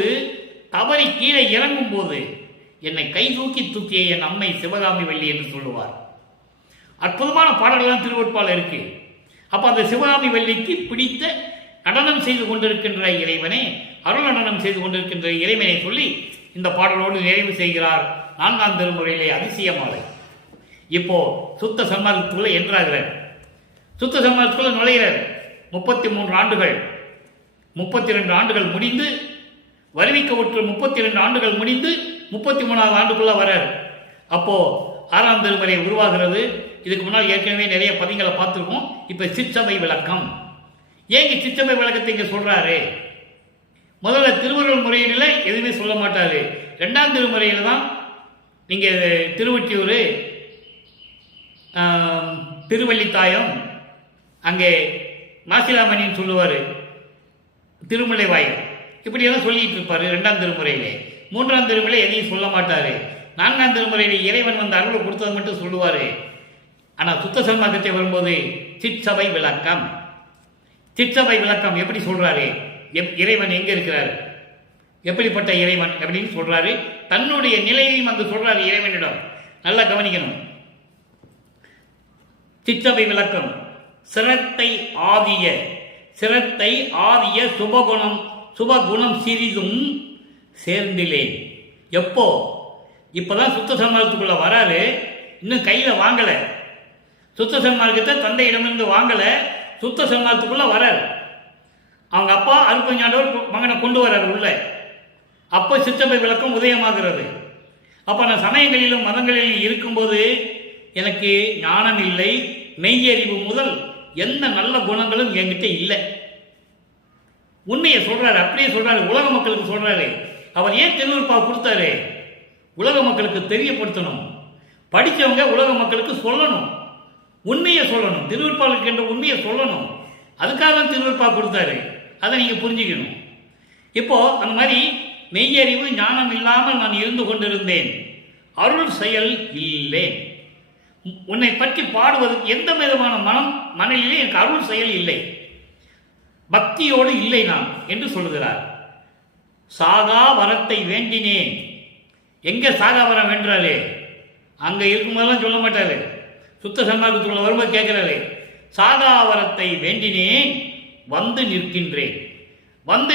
தவறி கீழே இறங்கும் போது என்னை கை தூக்கிய என் அம்மை சிவகாமி வள்ளி என்று சொல்லுவார். அற்புதமான பாடல்கள்லாம் திருவொற்பால் இருக்கு. அப்ப அந்த சிவகாமி வள்ளிக்கு பிடித்த நடனம் செய்து கொண்டிருக்கின்ற இறைவனை, அருள் நடனம் செய்து கொண்டிருக்கின்ற இறைவனை சொல்லி இந்த பாடலோடு நிறைவு செய்கிறார் 4ஆம் திருமுறையிலே அதிசய மாலை. இப்போ சுத்த சன்மார்க்கத்துக்குள்ள என்றாகிறார். சுத்த சன்மார்க்கத்துக்குள்ள நுழைகிறார். 33 ஆண்டுகள், 32 ஆண்டுகள் முடிந்து, வருவிக்க உற்று 32 ஆண்டுகள் முடிந்து 33வது ஆண்டுக்குள்ள வரார். அப்போ 6ஆம் திருமுறை உருவாகிறது. இதுக்கு முன்னால் ஏற்கனவே நிறைய பதிங்களை பார்த்துருக்கோம். இப்ப சிற்றபை விளக்கம். ஏங்க சிற்றபை விளக்கத்தை இங்க சொல்றாரு? முதல்ல திருவருள் முறையீடுல எதுவுமே சொல்ல மாட்டாரு. 2ஆம் திருமுறையில தான் நீங்க திருவொற்றியூர், திருவள்ளித்தாயம், அங்கே மாசிலாமணின்னு சொல்லுவாரு, திருமலை வாயில், இப்படியெல்லாம் சொல்லிட்டு இருப்பாரு 2ஆம் திருமுறையிலே. 3ஆம் திருமுறை எதையும் சொல்ல மாட்டாரு. 4ஆம் திருமுறையில இறைவன் வந்து அருளை கொடுத்ததை மட்டும் சொல்லுவாரு. ஆனால் சுத்த சன்மார்க்கத்தை வரும்போது சிற்சபை விளக்கம். சிற்சபை விளக்கம் எப்படி சொல்றாரு? இறைவன் எங்க இருக்கிறார், எப்படிப்பட்ட இறைவன் அப்படின்னு சொல்றாரு. தன்னுடைய நிலையையும் அங்கு சொல்றாரு இறைவனிடம். நல்லா கவனிக்கணும். சிற்றபை விளக்கம். சிரத்தை ஆதிய சுபகுணம் சிறிதும் சேர்ந்திலேன். எப்போ? இப்பதான் சுத்த சன்மார்க்கத்துக்குள்ள வராரு. இன்னும் கையில வாங்கல. சுத்த சன்மார்க்கத்தை தந்தையிடமிருந்து வாங்கல. சுத்த சன்மார்க்கத்துக்குள்ள வராரு. அவங்க அப்பா அருப்பஞ்சாண்டவர் மகனை கொண்டு வர்றாரு உள்ள. அப்போ சிற்றபை விளக்கம் உதயமாகிறது. அப்ப நான் சமயங்களிலும் மதங்களிலும் இருக்கும்போது எனக்கு ஞானம் இல்லை, மெய்யறிவு முதல் எந்த நல்ல குணங்களும் என்கிட்ட இல்லை. உண்மையை சொல்றாரு, அப்படியே சொல்றாரு, உலக மக்களுக்கு சொல்றாரு. அவர் ஏன் திருவருட்பா கொடுத்தாரு? உலக மக்களுக்கு தெரியப்படுத்தணும். படித்தவங்க உலக மக்களுக்கு சொல்லணும், உண்மையை சொல்லணும், திருவருட்பாலுக்கு என்ற உண்மையை சொல்லணும். அதுக்காக தான் திருவருட்பா கொடுத்தாரு. அதை நீங்க புரிஞ்சுக்கணும். இப்போ அந்த மாதிரி மெய்யறிவு ஞானம் இல்லாமல் நான் இருந்து கொண்டிருந்தேன், அருள் செயல் இல்லை. உன்னை பற்றி பாடுவதற்கு எந்த விதமான மனநிலையிலே எனக்கு அருள் செயல் இல்லை, பக்தியோடு இல்லை நான் என்று சொல்கிறார். சாகா வரத்தை வேண்டினேன். எங்க சாகா வரம் வேண்டாரு? அங்க இருக்கும்போதெல்லாம் சொல்ல மாட்டாரு. சுத்த சன்மார்க்கத்துக்குள்ள வரும்போது கேட்கிறாரு, சாகா வரத்தை வேண்டினேன், வந்து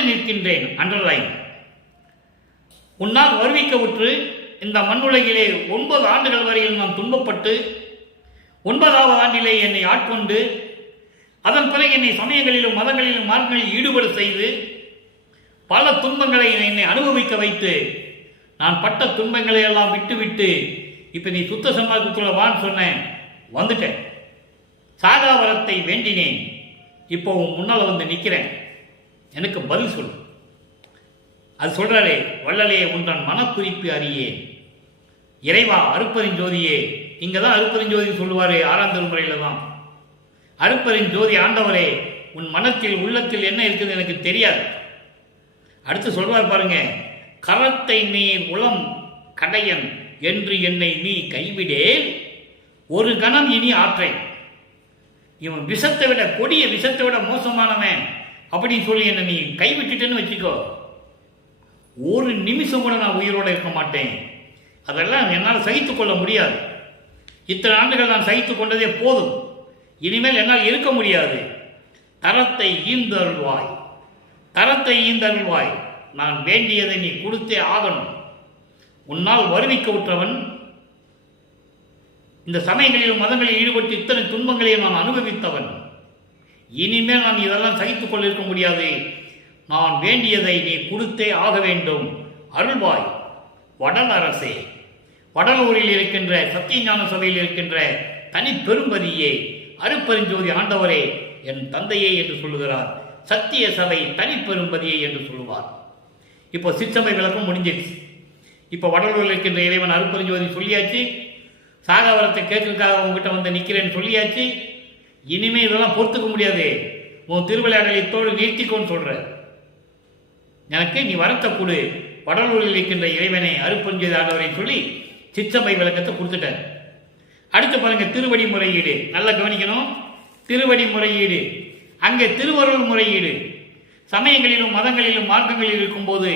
நிற்கின்றேன் அண்டர்லைன். உன்னால் வருவிக்க உற்று இந்த மண்ணுலகிலே 9 ஆண்டுகள் வரையில் நான் துன்பப்பட்டு 9வது ஆண்டிலே என்னை ஆட்கொண்டு அதன் பிறகு என்னை சமயங்களிலும் மதங்களிலும் மார்க்கங்களில் ஈடுபட செய்து பல துன்பங்களை என்னை அனுபவிக்க வைத்து நான் பட்ட துன்பங்களை எல்லாம் விட்டு இப்ப நீ சுத்த சன்மார்க்கத்துக்குள்ள வான்னு சொன்னேன், வந்துட்டேன். சாகாவரத்தை வேண்டினேன், இப்போ உன் முன்னால வந்து நிற்கிறேன், எனக்கு பதில் சொல்லு. அது சொல்றாரே, வள்ளலே உன்றன் மனக்குறிப்பு அறியே. இறைவா அருப்பெருஞ்சோதியே. இங்கதான் அருப்பெருஞ்சோதி சொல்லுவாரு 6ஆம் திருமுறையில தான். அருப்பெருஞ்சோதி ஆண்டவரே, உன் மனத்தில் உள்ளத்தில் என்ன இருக்குது எனக்கு தெரியாது. அடுத்து சொல்வார் பாருங்க, கரத்தை நீ உளம் கடையன் என்று என்னை நீ கைவிடேல் ஒரு கணம் இனி ஆற்றேன். இவன் விஷத்தை விட, கொடிய விஷத்தை விட மோசமானவன் அப்படின்னு சொல்லி என்னை நீ கைவிட்டுட்டேன்னு வச்சுக்கோ, ஒரு நிமிஷம் கூட நான் உயிரோடு இருக்க மாட்டேன். அதெல்லாம் என்னால் சகித்துக் கொள்ள முடியாது. இத்தனை ஆண்டுகள் நான் சகித்துக் கொண்டதே போதும், இனிமேல் என்னால் இருக்க முடியாது. தரத்தை ஈந்தருள்வாய். நான் வேண்டியதை நீ கொடுத்தே ஆகணும். உன்னால் வருவிக்க உற்றவன். இந்த சமயங்களிலும் மதங்களில் ஈடுபட்டு இத்தனை துன்பங்களையும் நான் அனுபவித்தவன். இனிமேல் நான் இதெல்லாம் சகித்துக் கொள்ள இருக்க முடியாது. நான் வேண்டியதை நீ கொடுத்தே ஆக வேண்டும். அருள்வாய் வடல் அரசே, வடலூரில் இருக்கின்ற சத்தியஞான சபையில் இருக்கின்ற தனி பெரும்பதியே, அருப்பெருஞ்சோதி ஆண்டவரே, என் தந்தையே என்று சொல்லுகிறார். சத்திய சபை தனி பெரும்பதியே என்று சொல்லுவார். இப்போ சிற்சபை விளக்கம் முடிஞ்சிருச்சு. இப்போ வடலூரில் இருக்கின்ற இறைவன் அருப்பெருஞ்சோதி சொல்லியாச்சு. சாகாவரத்தை கேட்கறதுக்காக உங்ககிட்ட வந்து நிற்கிறேன்னு சொல்லியாச்சு. இனிமே இதெல்லாம் பொறுத்துக்க முடியாது. உன் திருவிளையாடலை தோடு நிறுத்திக்கோன்னு சொல்ற. எனக்கு நீ வரத்தை கொடு, வடலூரில் இருக்கின்ற இறைவனை அருப்பெருஞ்சோதி ஆண்டவரை சொல்லி சிற்சபை விளக்கத்தை கொடுத்துட்டார். அடுத்து பாருங்க, திருவடி முறையீடு. நல்லா கவனிக்கணும். திருவடி முறையீடு, அங்கே திருவருள் முறையீடு. சமயங்களிலும் மதங்களிலும் மார்க்கங்களில் இருக்கும்போது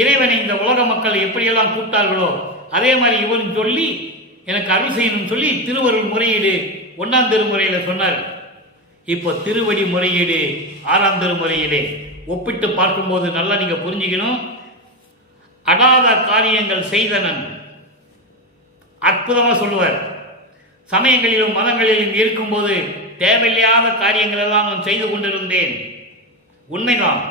இறைவனை இந்த உலக மக்கள் எப்படியெல்லாம் கூப்பிட்டார்களோ அதே மாதிரி இவரும் சொல்லி எனக்கு அருள் செய்யணும் சொல்லி திருவருள் முறையீடு 1ஆம் திருமுறையில் சொன்னார். இப்போ திருவடி முறையீடு 6ஆம் திருமுறையிலே ஒப்பிட்டு பார்க்கும்போது நல்லா நீங்க புரிஞ்சுக்கணும். அடாத காரியங்கள் செய்தனன், அற்புதமா சொல்லுவார். சமயங்களிலும் மதங்களிலும் இருக்கும்போது தேவையில்லாத காரியங்கள் எல்லாம் நான் செய்து கொண்டிருந்தேன். உண்மைதான்,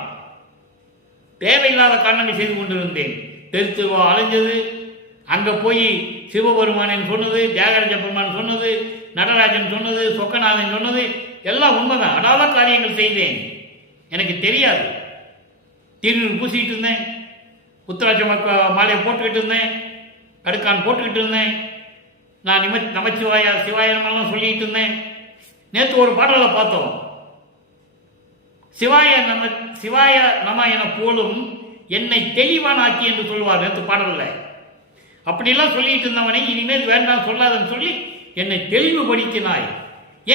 தேவையில்லாத காரணங்கள் செய்து கொண்டிருந்தேன். தெருத்துவா அலைஞ்சது, அங்க போய் சிவபெருமானன் சொன்னது, தியாகராஜ பெருமான் சொன்னது, நடராஜன் சொன்னது, சொக்கநாதன் சொன்னது எல்லாம் உண்மைதான். அடாத காரியங்கள் செய்தேன், எனக்கு தெரியாது. திருநீர் பூசிக்கிட்டு இருந்தேன், உத்தராட்ச மாலையை போட்டுக்கிட்டு இருந்தேன், அடுக்கான் போட்டுக்கிட்டு இருந்தேன், நான் நமச்சிவாயா சிவாயனமெல்லாம் சொல்லிட்டு இருந்தேன். நேற்று ஒரு பாடலை பார்த்தோம், சிவாய நம என போலும் என்னை தெளிவான் ஆக்கி என்று சொல்லுவார். நேற்று பாடல்ல அப்படிலாம் சொல்லிட்டு இருந்தவனை இனிமேல் வேண்டாம் சொல்லாதன்னு சொல்லி என்னை தெளிவுபடுத்தினாய்.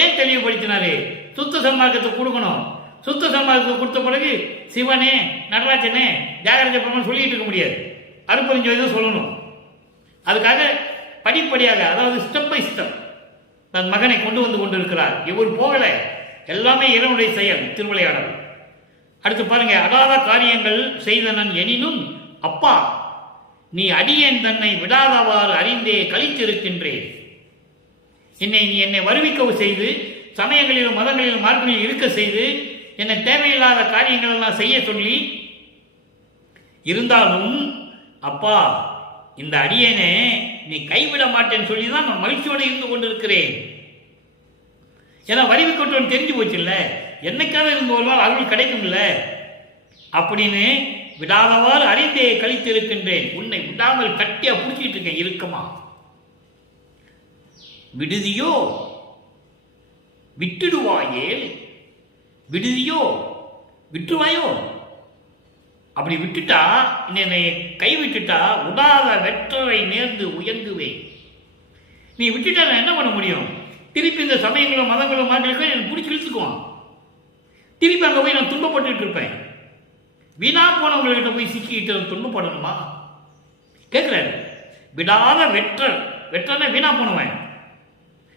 ஏன் தெளிவுபடுத்தினாரு? சுத்த சன்மார்க்கத்தை கொடுக்கணும். சுத்த சன்மார்க்கத்தை கொடுத்த பிறகு சிவனே, நடராஜனே, தியாகராஜ பெருமான் சொல்லிட்டு இருக்க முடியாது. அருப்பெருஞ்சோதி சொல்லணும். அதுக்காக படிப்படியாக, அதாவது ஸ்டெப் பை ஸ்டெப் தன் மகனை கொண்டு வந்து கொண்டிருக்கிறார். இவர் போகல, எல்லாமே இறைவனுடைய செயல். திருவிளையாடல். அடுத்து பாருங்க, அடாத காரியங்கள் செய்தனன் எனினும் அப்பா நீ அடியேன் தன்னை விடாதவாறு அறிந்தே கழித்திருக்கின்றேன். நீ என்னை வருவிக்க செய்து சமயங்களிலும் மதங்களிலும் மார்க்கங்களில் இருக்க செய்து என்னை தேவையில்லாத காரியங்கள் எல்லாம் செய்ய சொல்லி இருந்தாலும் அப்பா இந்த அடியேனே நீ கைவிட மாட்டேன்னு சொல்லி தான் நான் மகிழ்ச்சியோடு இருந்து கொண்டிருக்கிறேன். ஏன்னா வருவிக்கொண்டு தெரிஞ்சு போச்சு இல்ல, என்னைக்காவது இருந்து ஒரு நாள் அருள் கிடைக்கும்ல அப்படின்னு விடாதவாறு அறிந்தே கழித்திருக்கின்றேன். உன்னை விடாமல் கட்டியா பிடிச்சிட்டு இருக்கேன் இருக்குமா. விடுதியோ விட்டுடுவாயே, விடுதியோ விட்டுருவாயோ, அப்படி விட்டுட்டா என்னை கை விட்டுட்டா உடாத வெற்றரை நேர்ந்து உயர்ந்துவேன். நீ விட்டுட்டா நான் என்ன பண்ண முடியும்? திருப்பி இந்த சமயங்களும் மதங்களும் மாற்றங்களும் எனக்கு பிடிச்சி இழுத்துக்குவான். திருப்பி அங்கே போய் நான் துன்பப்பட்டு இருப்பேன். வீணா போனவங்ககிட்ட போய் சிக்கிட்டு துன்பப்படணுமா? கேட்கிறாரு. விடாத வெற்றனை வீணா போனவன்.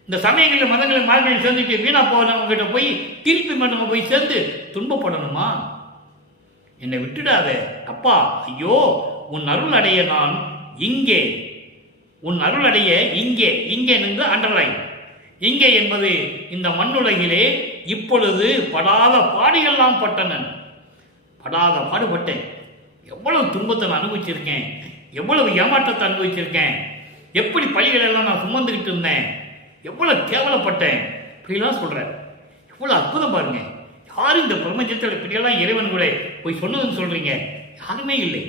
இந்த சமயங்களில் மதங்களில் மார்க்கங்களில் சேர்ந்துட்டு வீணா போனவங்ககிட்ட போய் திருப்பி மட்டும் போய் சேர்ந்து துன்பப்படணுமா? என்னை விட்டுடாத அப்பா. ஐயோ, உன் அருள் அடைய நான் இங்கே, உன் அருள் அடைய இங்கே. இங்கே நின்று அண்டர்லைன். இங்கே என்பது இந்த மண்ணுலகிலே இப்பொழுது படாத பாடுகள்லாம் பட்டனன். படாத பாடுபட்டேன். எவ்வளவு துன்பத்தை நான் அனுபவிச்சிருக்கேன், எவ்வளவு ஏமாற்றத்தை அனுபவிச்சிருக்கேன், எப்படி பழிகள் எல்லாம் நான் சுமந்துக்கிட்டு இருந்தேன், எவ்வளவு கேவலப்பட்டேன் இப்படிலாம் சொல்றேன். எவ்வளவு அற்புதம் பாருங்க. யாரும் இந்த பிரபஞ்சத்தில் இப்படியெல்லாம் இறைவன் கூட போய் சொன்னதுன்னு சொல்றீங்க? யாருமே இல்லை.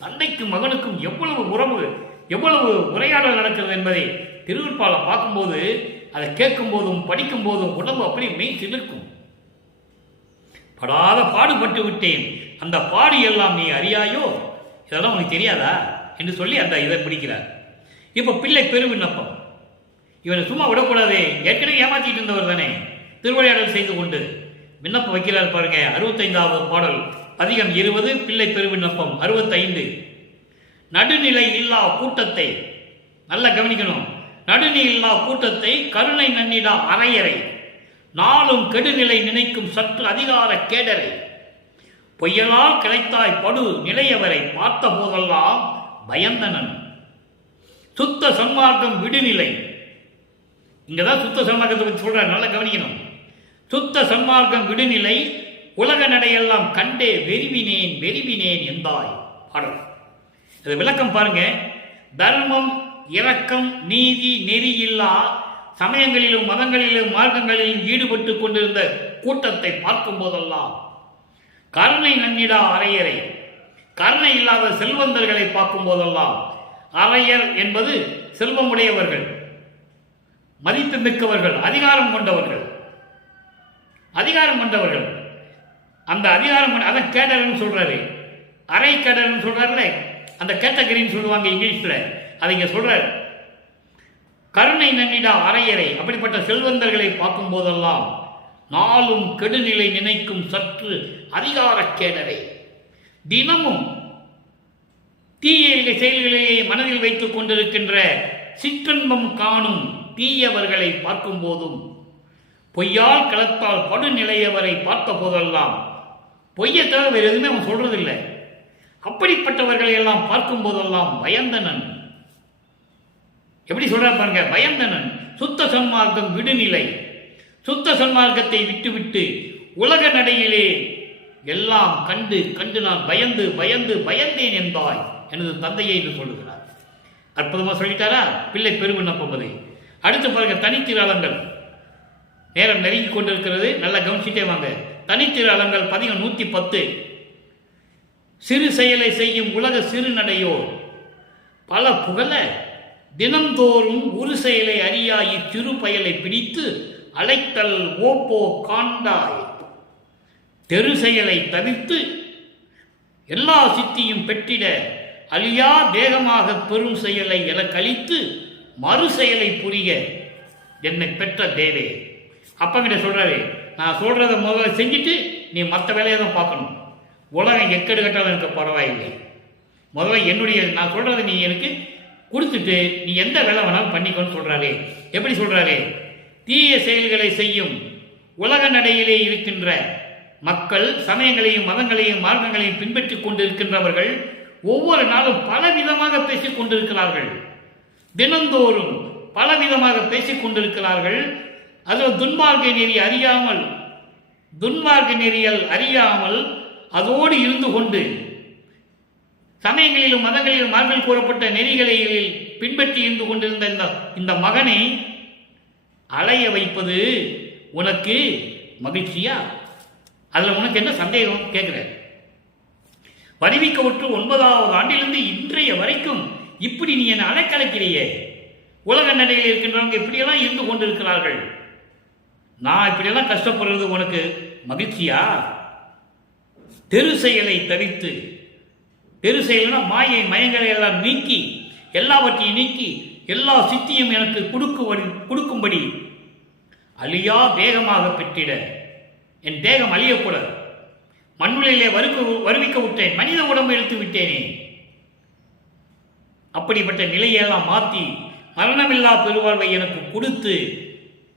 தந்தைக்கும் மகனுக்கும் எவ்வளவு உறவு, எவ்வளவு உரையாடல் நடக்கிறது என்பதை திருவிற்பாலை பார்க்கும்போது, அதை கேட்கும் போதும் படிக்கும் போதும் உடம்பு அப்படி மெய் சிலிர்க்கும். படாத பாடுபட்டு விட்டேன், அந்த பாடு எல்லாம் நீ அறியாயோ, இதெல்லாம் உனக்கு தெரியாதா என்று சொல்லி அந்த இதை பிடிக்கிறார். இப்போ பிள்ளை பெரு விண்ணப்பம். இவனை சும்மா விடக்கூடாது, ஏற்கனவே ஏமாத்திட்டு இருந்தவர் தானே, திருவிளையாடல் செய்து கொண்டு விண்ணப்பம் வைக்கிறார் பாருங்க. 65வது பாடல், அதிகம் 20, பிள்ளை பெரு விண்ணப்பம் 65. நடுநிலை இல்லா கூட்டத்தை, நல்லா கவனிக்கணும், நடுநிலை இல்லா கூட்டத்தை கருணை நன்னிடா அரையறை, நாளும் கெடுநிலை நினைக்கும் சற்று அதிகார கேடரை, பொய்யலால் கிடைத்தாய் படு நிலையவரை பார்த்த போதெல்லாம் பயந்தனன். சுத்த சன்மார்க்கம் விடுநிலை. இங்கதான் சுத்த சன்மார்க்கத்தை பற்றி சொல்றாரு, நல்லா கவனிக்கணும். சுத்த சன்மார்க்கம் விடுநிலை உலக நடையெல்லாம் கண்டே வெறிவினேன் வெறிவினேன் என்றாய் பாடல். அது விளக்கம் பாருங்க. தர்மம், இரக்கம், நீதி, நெறி இல்லா சமயங்களிலும் மதங்களிலும் மார்க்கங்களிலும் ஈடுபட்டு கொண்டிருந்த கூட்டத்தை பார்க்கும் போதெல்லாம் கருணை நன்னிடா அரையரை, கருணை இல்லாத செல்வந்தர்களை பார்க்கும் போதெல்லாம், அரையர் என்பது செல்வமுடையவர்கள், மதிப்பு மிக்கவர்கள், அதிகாரம் கொண்டவர்கள், அதிகாரம் கொண்டவர்கள். அந்த அதிகாரம் அதான் கேடர்னு சொல்றாரு, அரை கேடர்னு சொல்றாருல, அந்த கேட்டகரின்னு சொல்லுவாங்க இங்கிலீஷ்ல, அதை இங்க சொல்றாரு. கருணை நன்னிடா அரையரை, அப்படிப்பட்ட செல்வந்தர்களை பார்க்கும் போதெல்லாம் நாளும் கெடுநிலை நினைக்கும் சற்று அதிகார கேடரை, தினமும் தீய செயல்களையே மனதில் வைத்துக் கொண்டிருக்கின்ற சிற்றன்பம் காணும் தீயவர்களை பார்க்கும் போதும், பொய்யால் களத்தால் படுநிலையவரை பார்த்த போதெல்லாம், பொய்யை தவிர வேறு எதுவுமே அவன் சொல்றதில்லை, அப்படிப்பட்டவர்களை எல்லாம் பார்க்கும் போதெல்லாம் பயந்தனன். எப்படி சொல்ற பாருங்க, பயந்தனன். சுத்த சன்மார்க்கம் விடுநிலை, சுத்த சன்மார்க்கத்தை விட்டுவிட்டு உலக நடையிலே எல்லாம் கண்டு கண்டு நான் பயந்து பயந்து பயந்தேன் என்பாய் எனது தந்தையை என்று சொல்லுகிறார். அற்புதமா சொல்லிட்டாரா பிள்ளை பெருவிண்ணப்பது. அடுத்து பாருங்க, தனித்திராளங்கள். நேரம் நெருங்கி கொண்டிருக்கிறது, நல்லா கவனிச்சுட்டே வாங்க. தனித்திராளங்கள் பதிகம் 110. சிறு செயலை செய்யும் உலக சிறு நடையோர் பல புகழ தினந்தோறும் ஒரு செயலை அறியாய் சிறு பயலை பிடித்து அழைத்தல் ஓப்போ காண்டாய். தெரு செயலை தவிர்த்து எல்லா சித்தியும் பெற்றிட அழியா தேகமாக பெரும் செயலை என கழித்து மறு செயலை புரிய என்னை பெற்ற தேவே. அப்பங்கிட்ட சொல்றாரு, நான் சொல்றத முதல்ல செஞ்சுட்டு நீ மற்ற வேலையை தான் பார்க்கணும். உலகம் எக்கடு கட்டாலும் எனக்கு பரவாயில்லை, முதல்ல என்னுடைய நான் சொல்றதை நீ எனக்கு கொடுத்துட்டு நீ எந்த வேலை வேணாலும் பண்ணிக்கோன்னு சொல்றாரு. எப்படி சொல்றாரு? தீய செயல்களை செய்யும் உலக நடையிலே இருக்கின்ற மக்கள் சமயங்களையும் மதங்களையும் மார்க்கங்களையும் பின்பற்றிக் கொண்டிருக்கின்றவர்கள் ஒவ்வொரு நாளும் பலவிதமாக பேசிக் கொண்டிருக்கிறார்கள். தினந்தோறும் பலவிதமாக பேசிக் கொண்டிருக்கிறார்கள். அதில் துன்மார்க்க நெறியல் அறியாமல் அதோடு இருந்து கொண்டு சமயங்களிலும் மதங்களிலும் மார்க்கங்கள் கூறப்பட்ட நெறிகளில் பின்பற்றி இருந்து கொண்டிருந்த இந்த மகனை அலைய வைப்பது உனக்கு மகிழ்ச்சியா? அதில் உனக்கு என்ன சந்தேகம் கேட்கிற? வருவிக்கவுற்று 9வது ஆண்டிலிருந்து இன்றைய வரைக்கும் இப்படி நீ என்னை அலைக்கலைக்கிறியே. உலக நடையில் இருக்கின்றவங்க இப்படியெல்லாம் இருந்து கொண்டிருக்கிறார்கள், நான் இப்படியெல்லாம் கஷ்டப்படுறது உனக்கு மகிழ்ச்சியா? தெரு செயலை தவிர்த்து, தெரு செயல்னா மாயை மயங்களை எல்லாம் நீக்கி எல்லாவற்றையும் நீக்கி எல்லா சித்தியும் எனக்கு கொடுக்கும்படி அழியா தேகமாக பெற்றிட, என் தேகம் அழியக்கூடாது, மண்ணுலையிலே வருவிக்க விட்டேன், மனித உடம்பு எடுத்து விட்டேனே, அப்படிப்பட்ட நிலையெல்லாம் மாற்றி மரணமில்லா பெருவாழ்வை எனக்கு கொடுத்து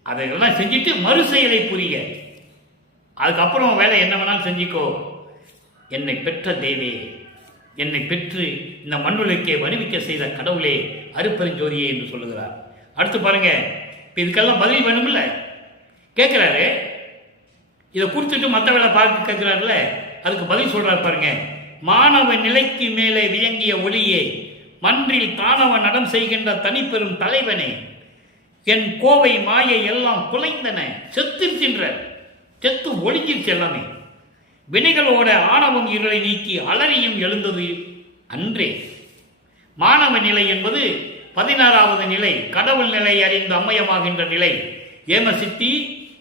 அதையெல்லாம் செஞ்சுட்டு மறு செயலை புரிய, அதுக்கப்புறம் வேலை என்ன வேணாலும் செஞ்சுக்கோ, என்னை பெற்ற தேவே, என்னை பெற்று இந்த மண்ணுலகே வருவிக்க செய்த கடவுளே, அருப்பெருஞ்சோதியே என்று சொல்லுகிறார். அடுத்து பாருங்க, இப்போ இதுக்கெல்லாம் பதில் வேணும்ல கேட்குறாரு. இதை கொடுத்துட்டு மற்ற வேலை பார்க்க கேட்குறாருல, அதுக்கு பதில் சொல்றாரு பாருங்க. மாணவ நிலைக்கு மேலே வியங்கிய ஒளியே, மன்றில் தானவ நடம் செய்கின்ற தனிப்பெரும் தலைவனே, என் கோவை மாயை எல்லாம் குலைந்தன, செத்துன்ற செத்து ஒளிஞ்சிருச்சு எல்லாமே, வினைகளோட ஆணவம் இருளை நீக்கி அலறியும் எழுந்தது அன்றே. மாணவ நிலை என்பது 16வது நிலை, கடவுள் நிலை அறிந்து அம்மயமாகின்ற நிலை. ஏமசித்தி,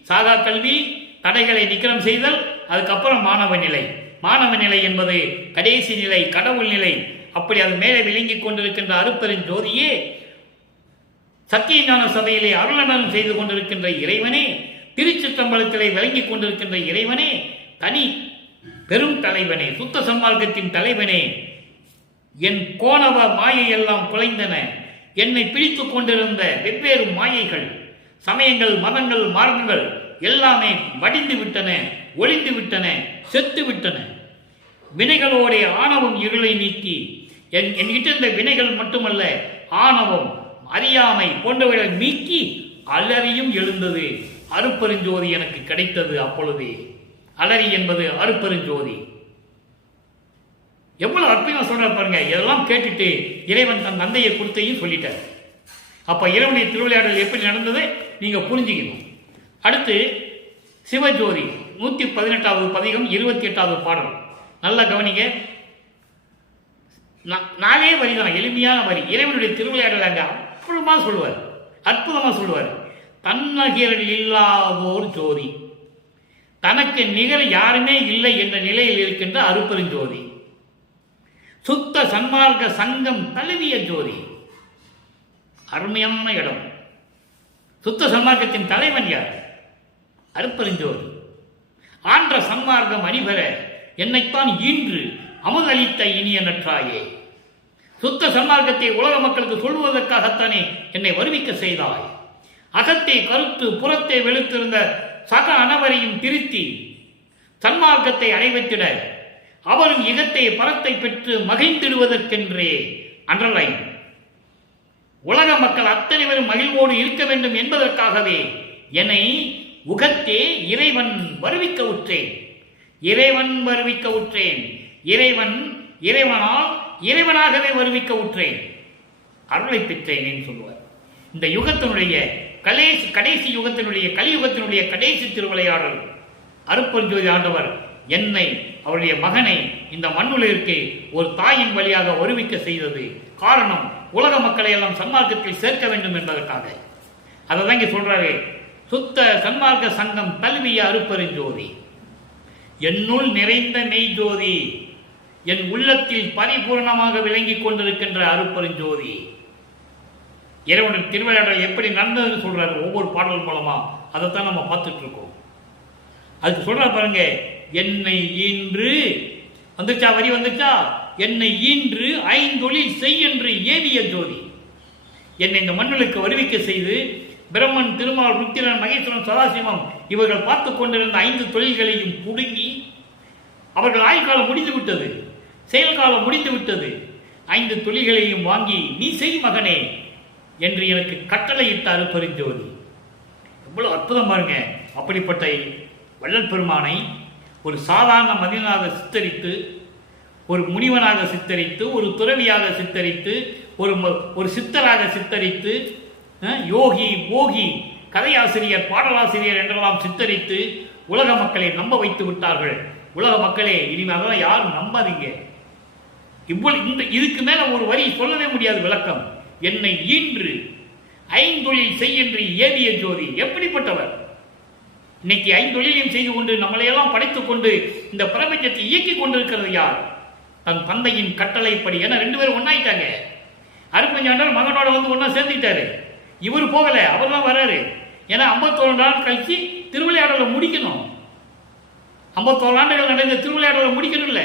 சாகா கல்வி, தடைகளை நிக்கிரம் செய்தல், அதுக்கப்புறம் மாணவ நிலை. மாணவ நிலை என்பது கடைசி நிலை, கடவுள் நிலை. அப்படி அது மேலே விளங்கிக் கொண்டிருக்கின்ற அருப்பெருஞ்சோதியே, சத்திய ஞான சபையிலே அருளனம் செய்து கொண்டிருக்கின்ற இறைவனே, திருச்சிற்றம்பலத்திலே விளங்கிக் கொண்டிருக்கின்ற இறைவனே, தனி பெரும் தலைவனே, சுத்த சன்மார்க்கத்தின் தலைவனே, என் கோணவ மாயையெல்லாம் குலைந்தன, என்னை பிடித்துக் கொண்டிருந்த வெவ்வேறு மாயைகள், சமயங்கள், மதங்கள், மார்க்கங்கள் எல்லாமே வடிந்து விட்டன, ஒளிந்து விட்டன, செத்து விட்டன. வினைகளோடைய ஆணவம் இருளை நீக்கி என்கிட்ட இருந்த வினைகள் மட்டுமல்ல, ஆணவம், அறியாமை போன்றவைகளை நீக்கி அலறியும் எழுந்தது. அருட்பெருஞ்சோதி எனக்கு கிடைத்தது. அப்பொழுதே அலறி என்பது அருட்பெருஞ்சோதி. எவ்வளவு அற்புதமா சொல்றாரு பாருங்க. இதெல்லாம் கேட்டுட்டு இறைவன் தன் தந்தையை கொடுத்தையும் சொல்லிட்டார். அப்ப இறைவனுடைய திருவிளையாடல் எப்படி நடந்தது நீங்க புரிஞ்சுக்கணும். அடுத்து சிவஜோதி 118வது பதிகம் 28வது பாடல். நல்லா கவனிங்க. 4 வரி தான், எளிமையான வரி. இறைவனுடைய திருவிளையாடல் அங்க அற்புதமா சொல்லுவார். தன்னகிரல் இல்லாதோர் ஜோதி, தனக்கு நிகர் யாருமே இல்லை என்ற நிலையில் இருக்கின்ற அருட்பெருஞ்சோதி. சுத்த சன்மார்க்க சங்கம் தழுவிய ஜோதி. அருமையான இடம். சுத்த சன்மார்க்கத்தின் தலைவன் யார்? அருட்பெருஞ்சோதி. ஆன்ற சன்மார்க்கம் அணிபெற என்னைத்தான் ஈன்று அமுதளித்த இனிய நற்றாயே. சுத்த சன்மார்க்கத்தை உலக மக்களுக்கு சொல்வதற்காகத்தானே என்னை வருவிக்க செய்தாய். அகத்தை கருத்து புறத்தை வெளுத்திருந்த சக அனைவரையும் திருத்தி சன்மார்க்கத்தை அடைவத்திட அவரும் இகத்தை பரத்தை பெற்று மகிழ்ந்திடுவதற்கென்றே அன்றலைன் உலக மக்கள் அத்தனை பேரும் மகிழ்வோடு இருக்க வேண்டும் என்பதற்காகவே என்னை உகத்தே இறைவன் வருவிக்க உற்றேன். இறைவனால் இறைவனாகவே வருவிக்க உற்றேன். அருளை பெற்றேன் என்று சொல்லுவார். இந்த யுகத்தினுடைய கடைசி யுகத்தினுடைய கலியுகத்தினுடைய கடைசி திருவிளையாடல் அருட்பெருஞ்சோதி ஆண்டவர் என்னை, அவருடைய மகனை இந்த மண்ணுலகிற்கு ஒரு தாயின் வழியாக வருவிக்க செய்தது. காரணம், உலக மக்களை எல்லாம் சன்மார்க்கத்தில் சேர்க்க வேண்டும் என்பதற்காக. அதை தான் இங்கே சொல்றாரு. சுத்த சன்மார்க்க சங்கம் தழுவிய அருட்பெருஞ்சோதி, என்னுள் நிறைந்த மெய்ஜோதி, என் உள்ளத்தில் பரிபூர்ணமாக விளங்கிக் கொண்டிருக்கின்ற அருட்பெருஞ்சோதி. இறைவனின் திருவிளையாடல் எப்படி நடந்ததுன்னு சொல்றாரு ஒவ்வொரு பாடல் மூலமா. அதைத்தான் நம்ம பார்த்துட்டு இருக்கோம். அதுக்கு சொல்ற பாருங்க, என்னை ஈன்று வந்துச்சா, வரி வந்துச்சா, என்னை ஈன்று ஐந்தொழில் செய் என்று ஏவிய ஜோதி. என்னை இந்த மண்ணுக்கு வருவிக்க செய்து பிரம்மன், திருமால், ருத்திரன், மகேஸ்வரன், சதாசிவம் இவர்கள் பார்த்து கொண்டிருந்த 5 தொழில்களையும் புடுங்கி, அவர்கள் ஆயுள்காலம் முடிந்து விட்டது, செயல்காலம் முடிந்து விட்டது, 5 தொழில்களையும் வாங்கி நீ செய் மகனே என்று எனக்கு கட்டளையிட்ட அருட்பெருஞ்சோதி. எவ்வளவு அற்புதம் பாருங்க. அப்படிப்பட்ட வள்ளல் பெருமானை ஒரு சாதாரண மனிதனாக சித்தரித்து, ஒரு முனிவனாக சித்தரித்து, ஒரு துறவியாக சித்தரித்து, ஒரு சித்தராக சித்தரித்து, யோகி, போகி, கதையாசிரியர், பாடலாசிரியர் என்றெல்லாம் சித்தரித்து உலக மக்களை நம்ப வைத்து விட்டார்கள். உலக மக்களே, இனிமே அதெல்லாம் யாரும் நம்பாதீங்க. இதுக்கு மேல ஒரு வரி சொல்லவே முடியாது விளக்கம். என்னை ஈன்று ஐந்தொழில் செய்யென்று ஏவிய ஜோதி. எப்படிப்பட்டவர்? இன்னைக்கு 5 தொழிலையும் செய்து கொண்டு நம்மளையெல்லாம் படைத்துக் கொண்டு இந்த பிரபஞ்சத்தை இயக்கிக் கொண்டிருக்கிறது யார்? தன் தந்தையின் கட்டளைப்படி. ஏன்னா 2 பேரும் ஒன்னாயிட்டாங்க. அருட்பெருஞ்சாண்டவர் மகனோட வந்து ஒன்னா சேர்ந்துட்டாரு. இவர் போகல, அவர் தான் வராரு. ஏன்னா 51 நாள் கழிச்சு திருவிளையாடலை முடிக்கணும். 51 ஆண்டுகள் நடந்த திருவிளையாடலை முடிக்கணும் இல்ல.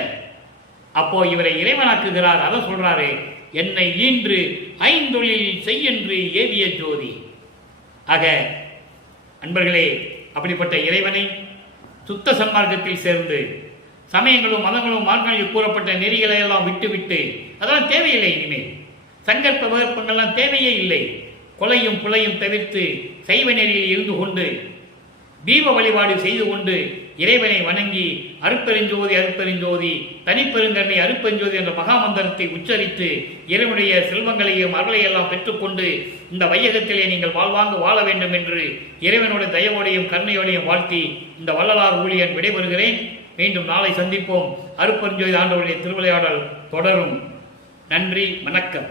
அப்போ இவரை இறைவனாக்குகிறார். அதை சொல்றாரு, என்னை ஈன்று ஐந்தொழில் செய்யென்று ஏவிய ஜோதி. ஆக அன்பர்களே, அப்படிப்பட்ட இறைவனை சுத்த சன்மார்க்கத்தில் சேர்ந்து சமயங்களும் மதங்களும் மார்க்கங்களில் கூறப்பட்ட நெறிகளை எல்லாம் விட்டுவிட்டு, அதெல்லாம் தேவையில்லை. இனிமேல் சங்கற்ப வகுப்பங்கள்லாம் தேவையே இல்லை. கொலையும் புலையும் தவிர்த்து சைவ நெறியில் இருந்து கொண்டு தீப வழிபாடு செய்து கொண்டு இறைவனை வணங்கி அருட்பெருஞ்சோதி அருட்பெருஞ்சோதி தனிப்பெருங்கண்ணை அருட்பெருஞ்சோதி என்ற மகாமந்திரத்தை உச்சரித்து இறைவனுடைய செல்வங்களையும் அருளையெல்லாம் பெற்றுக்கொண்டு இந்த வையகத்திலே நீங்கள் வாழ்வாங்க வாழ வேண்டும் என்று இறைவனுடைய தயவோடையும் கருணையோடையும் வாழ்த்தி இந்த வள்ளலார் ஊழியன் விடைபெறுகிறேன். மீண்டும் நாளை சந்திப்போம். அருட்பெருஞ்சோதி ஆண்டவருடைய திருவிளையாடல் தொடரும். நன்றி, வணக்கம்.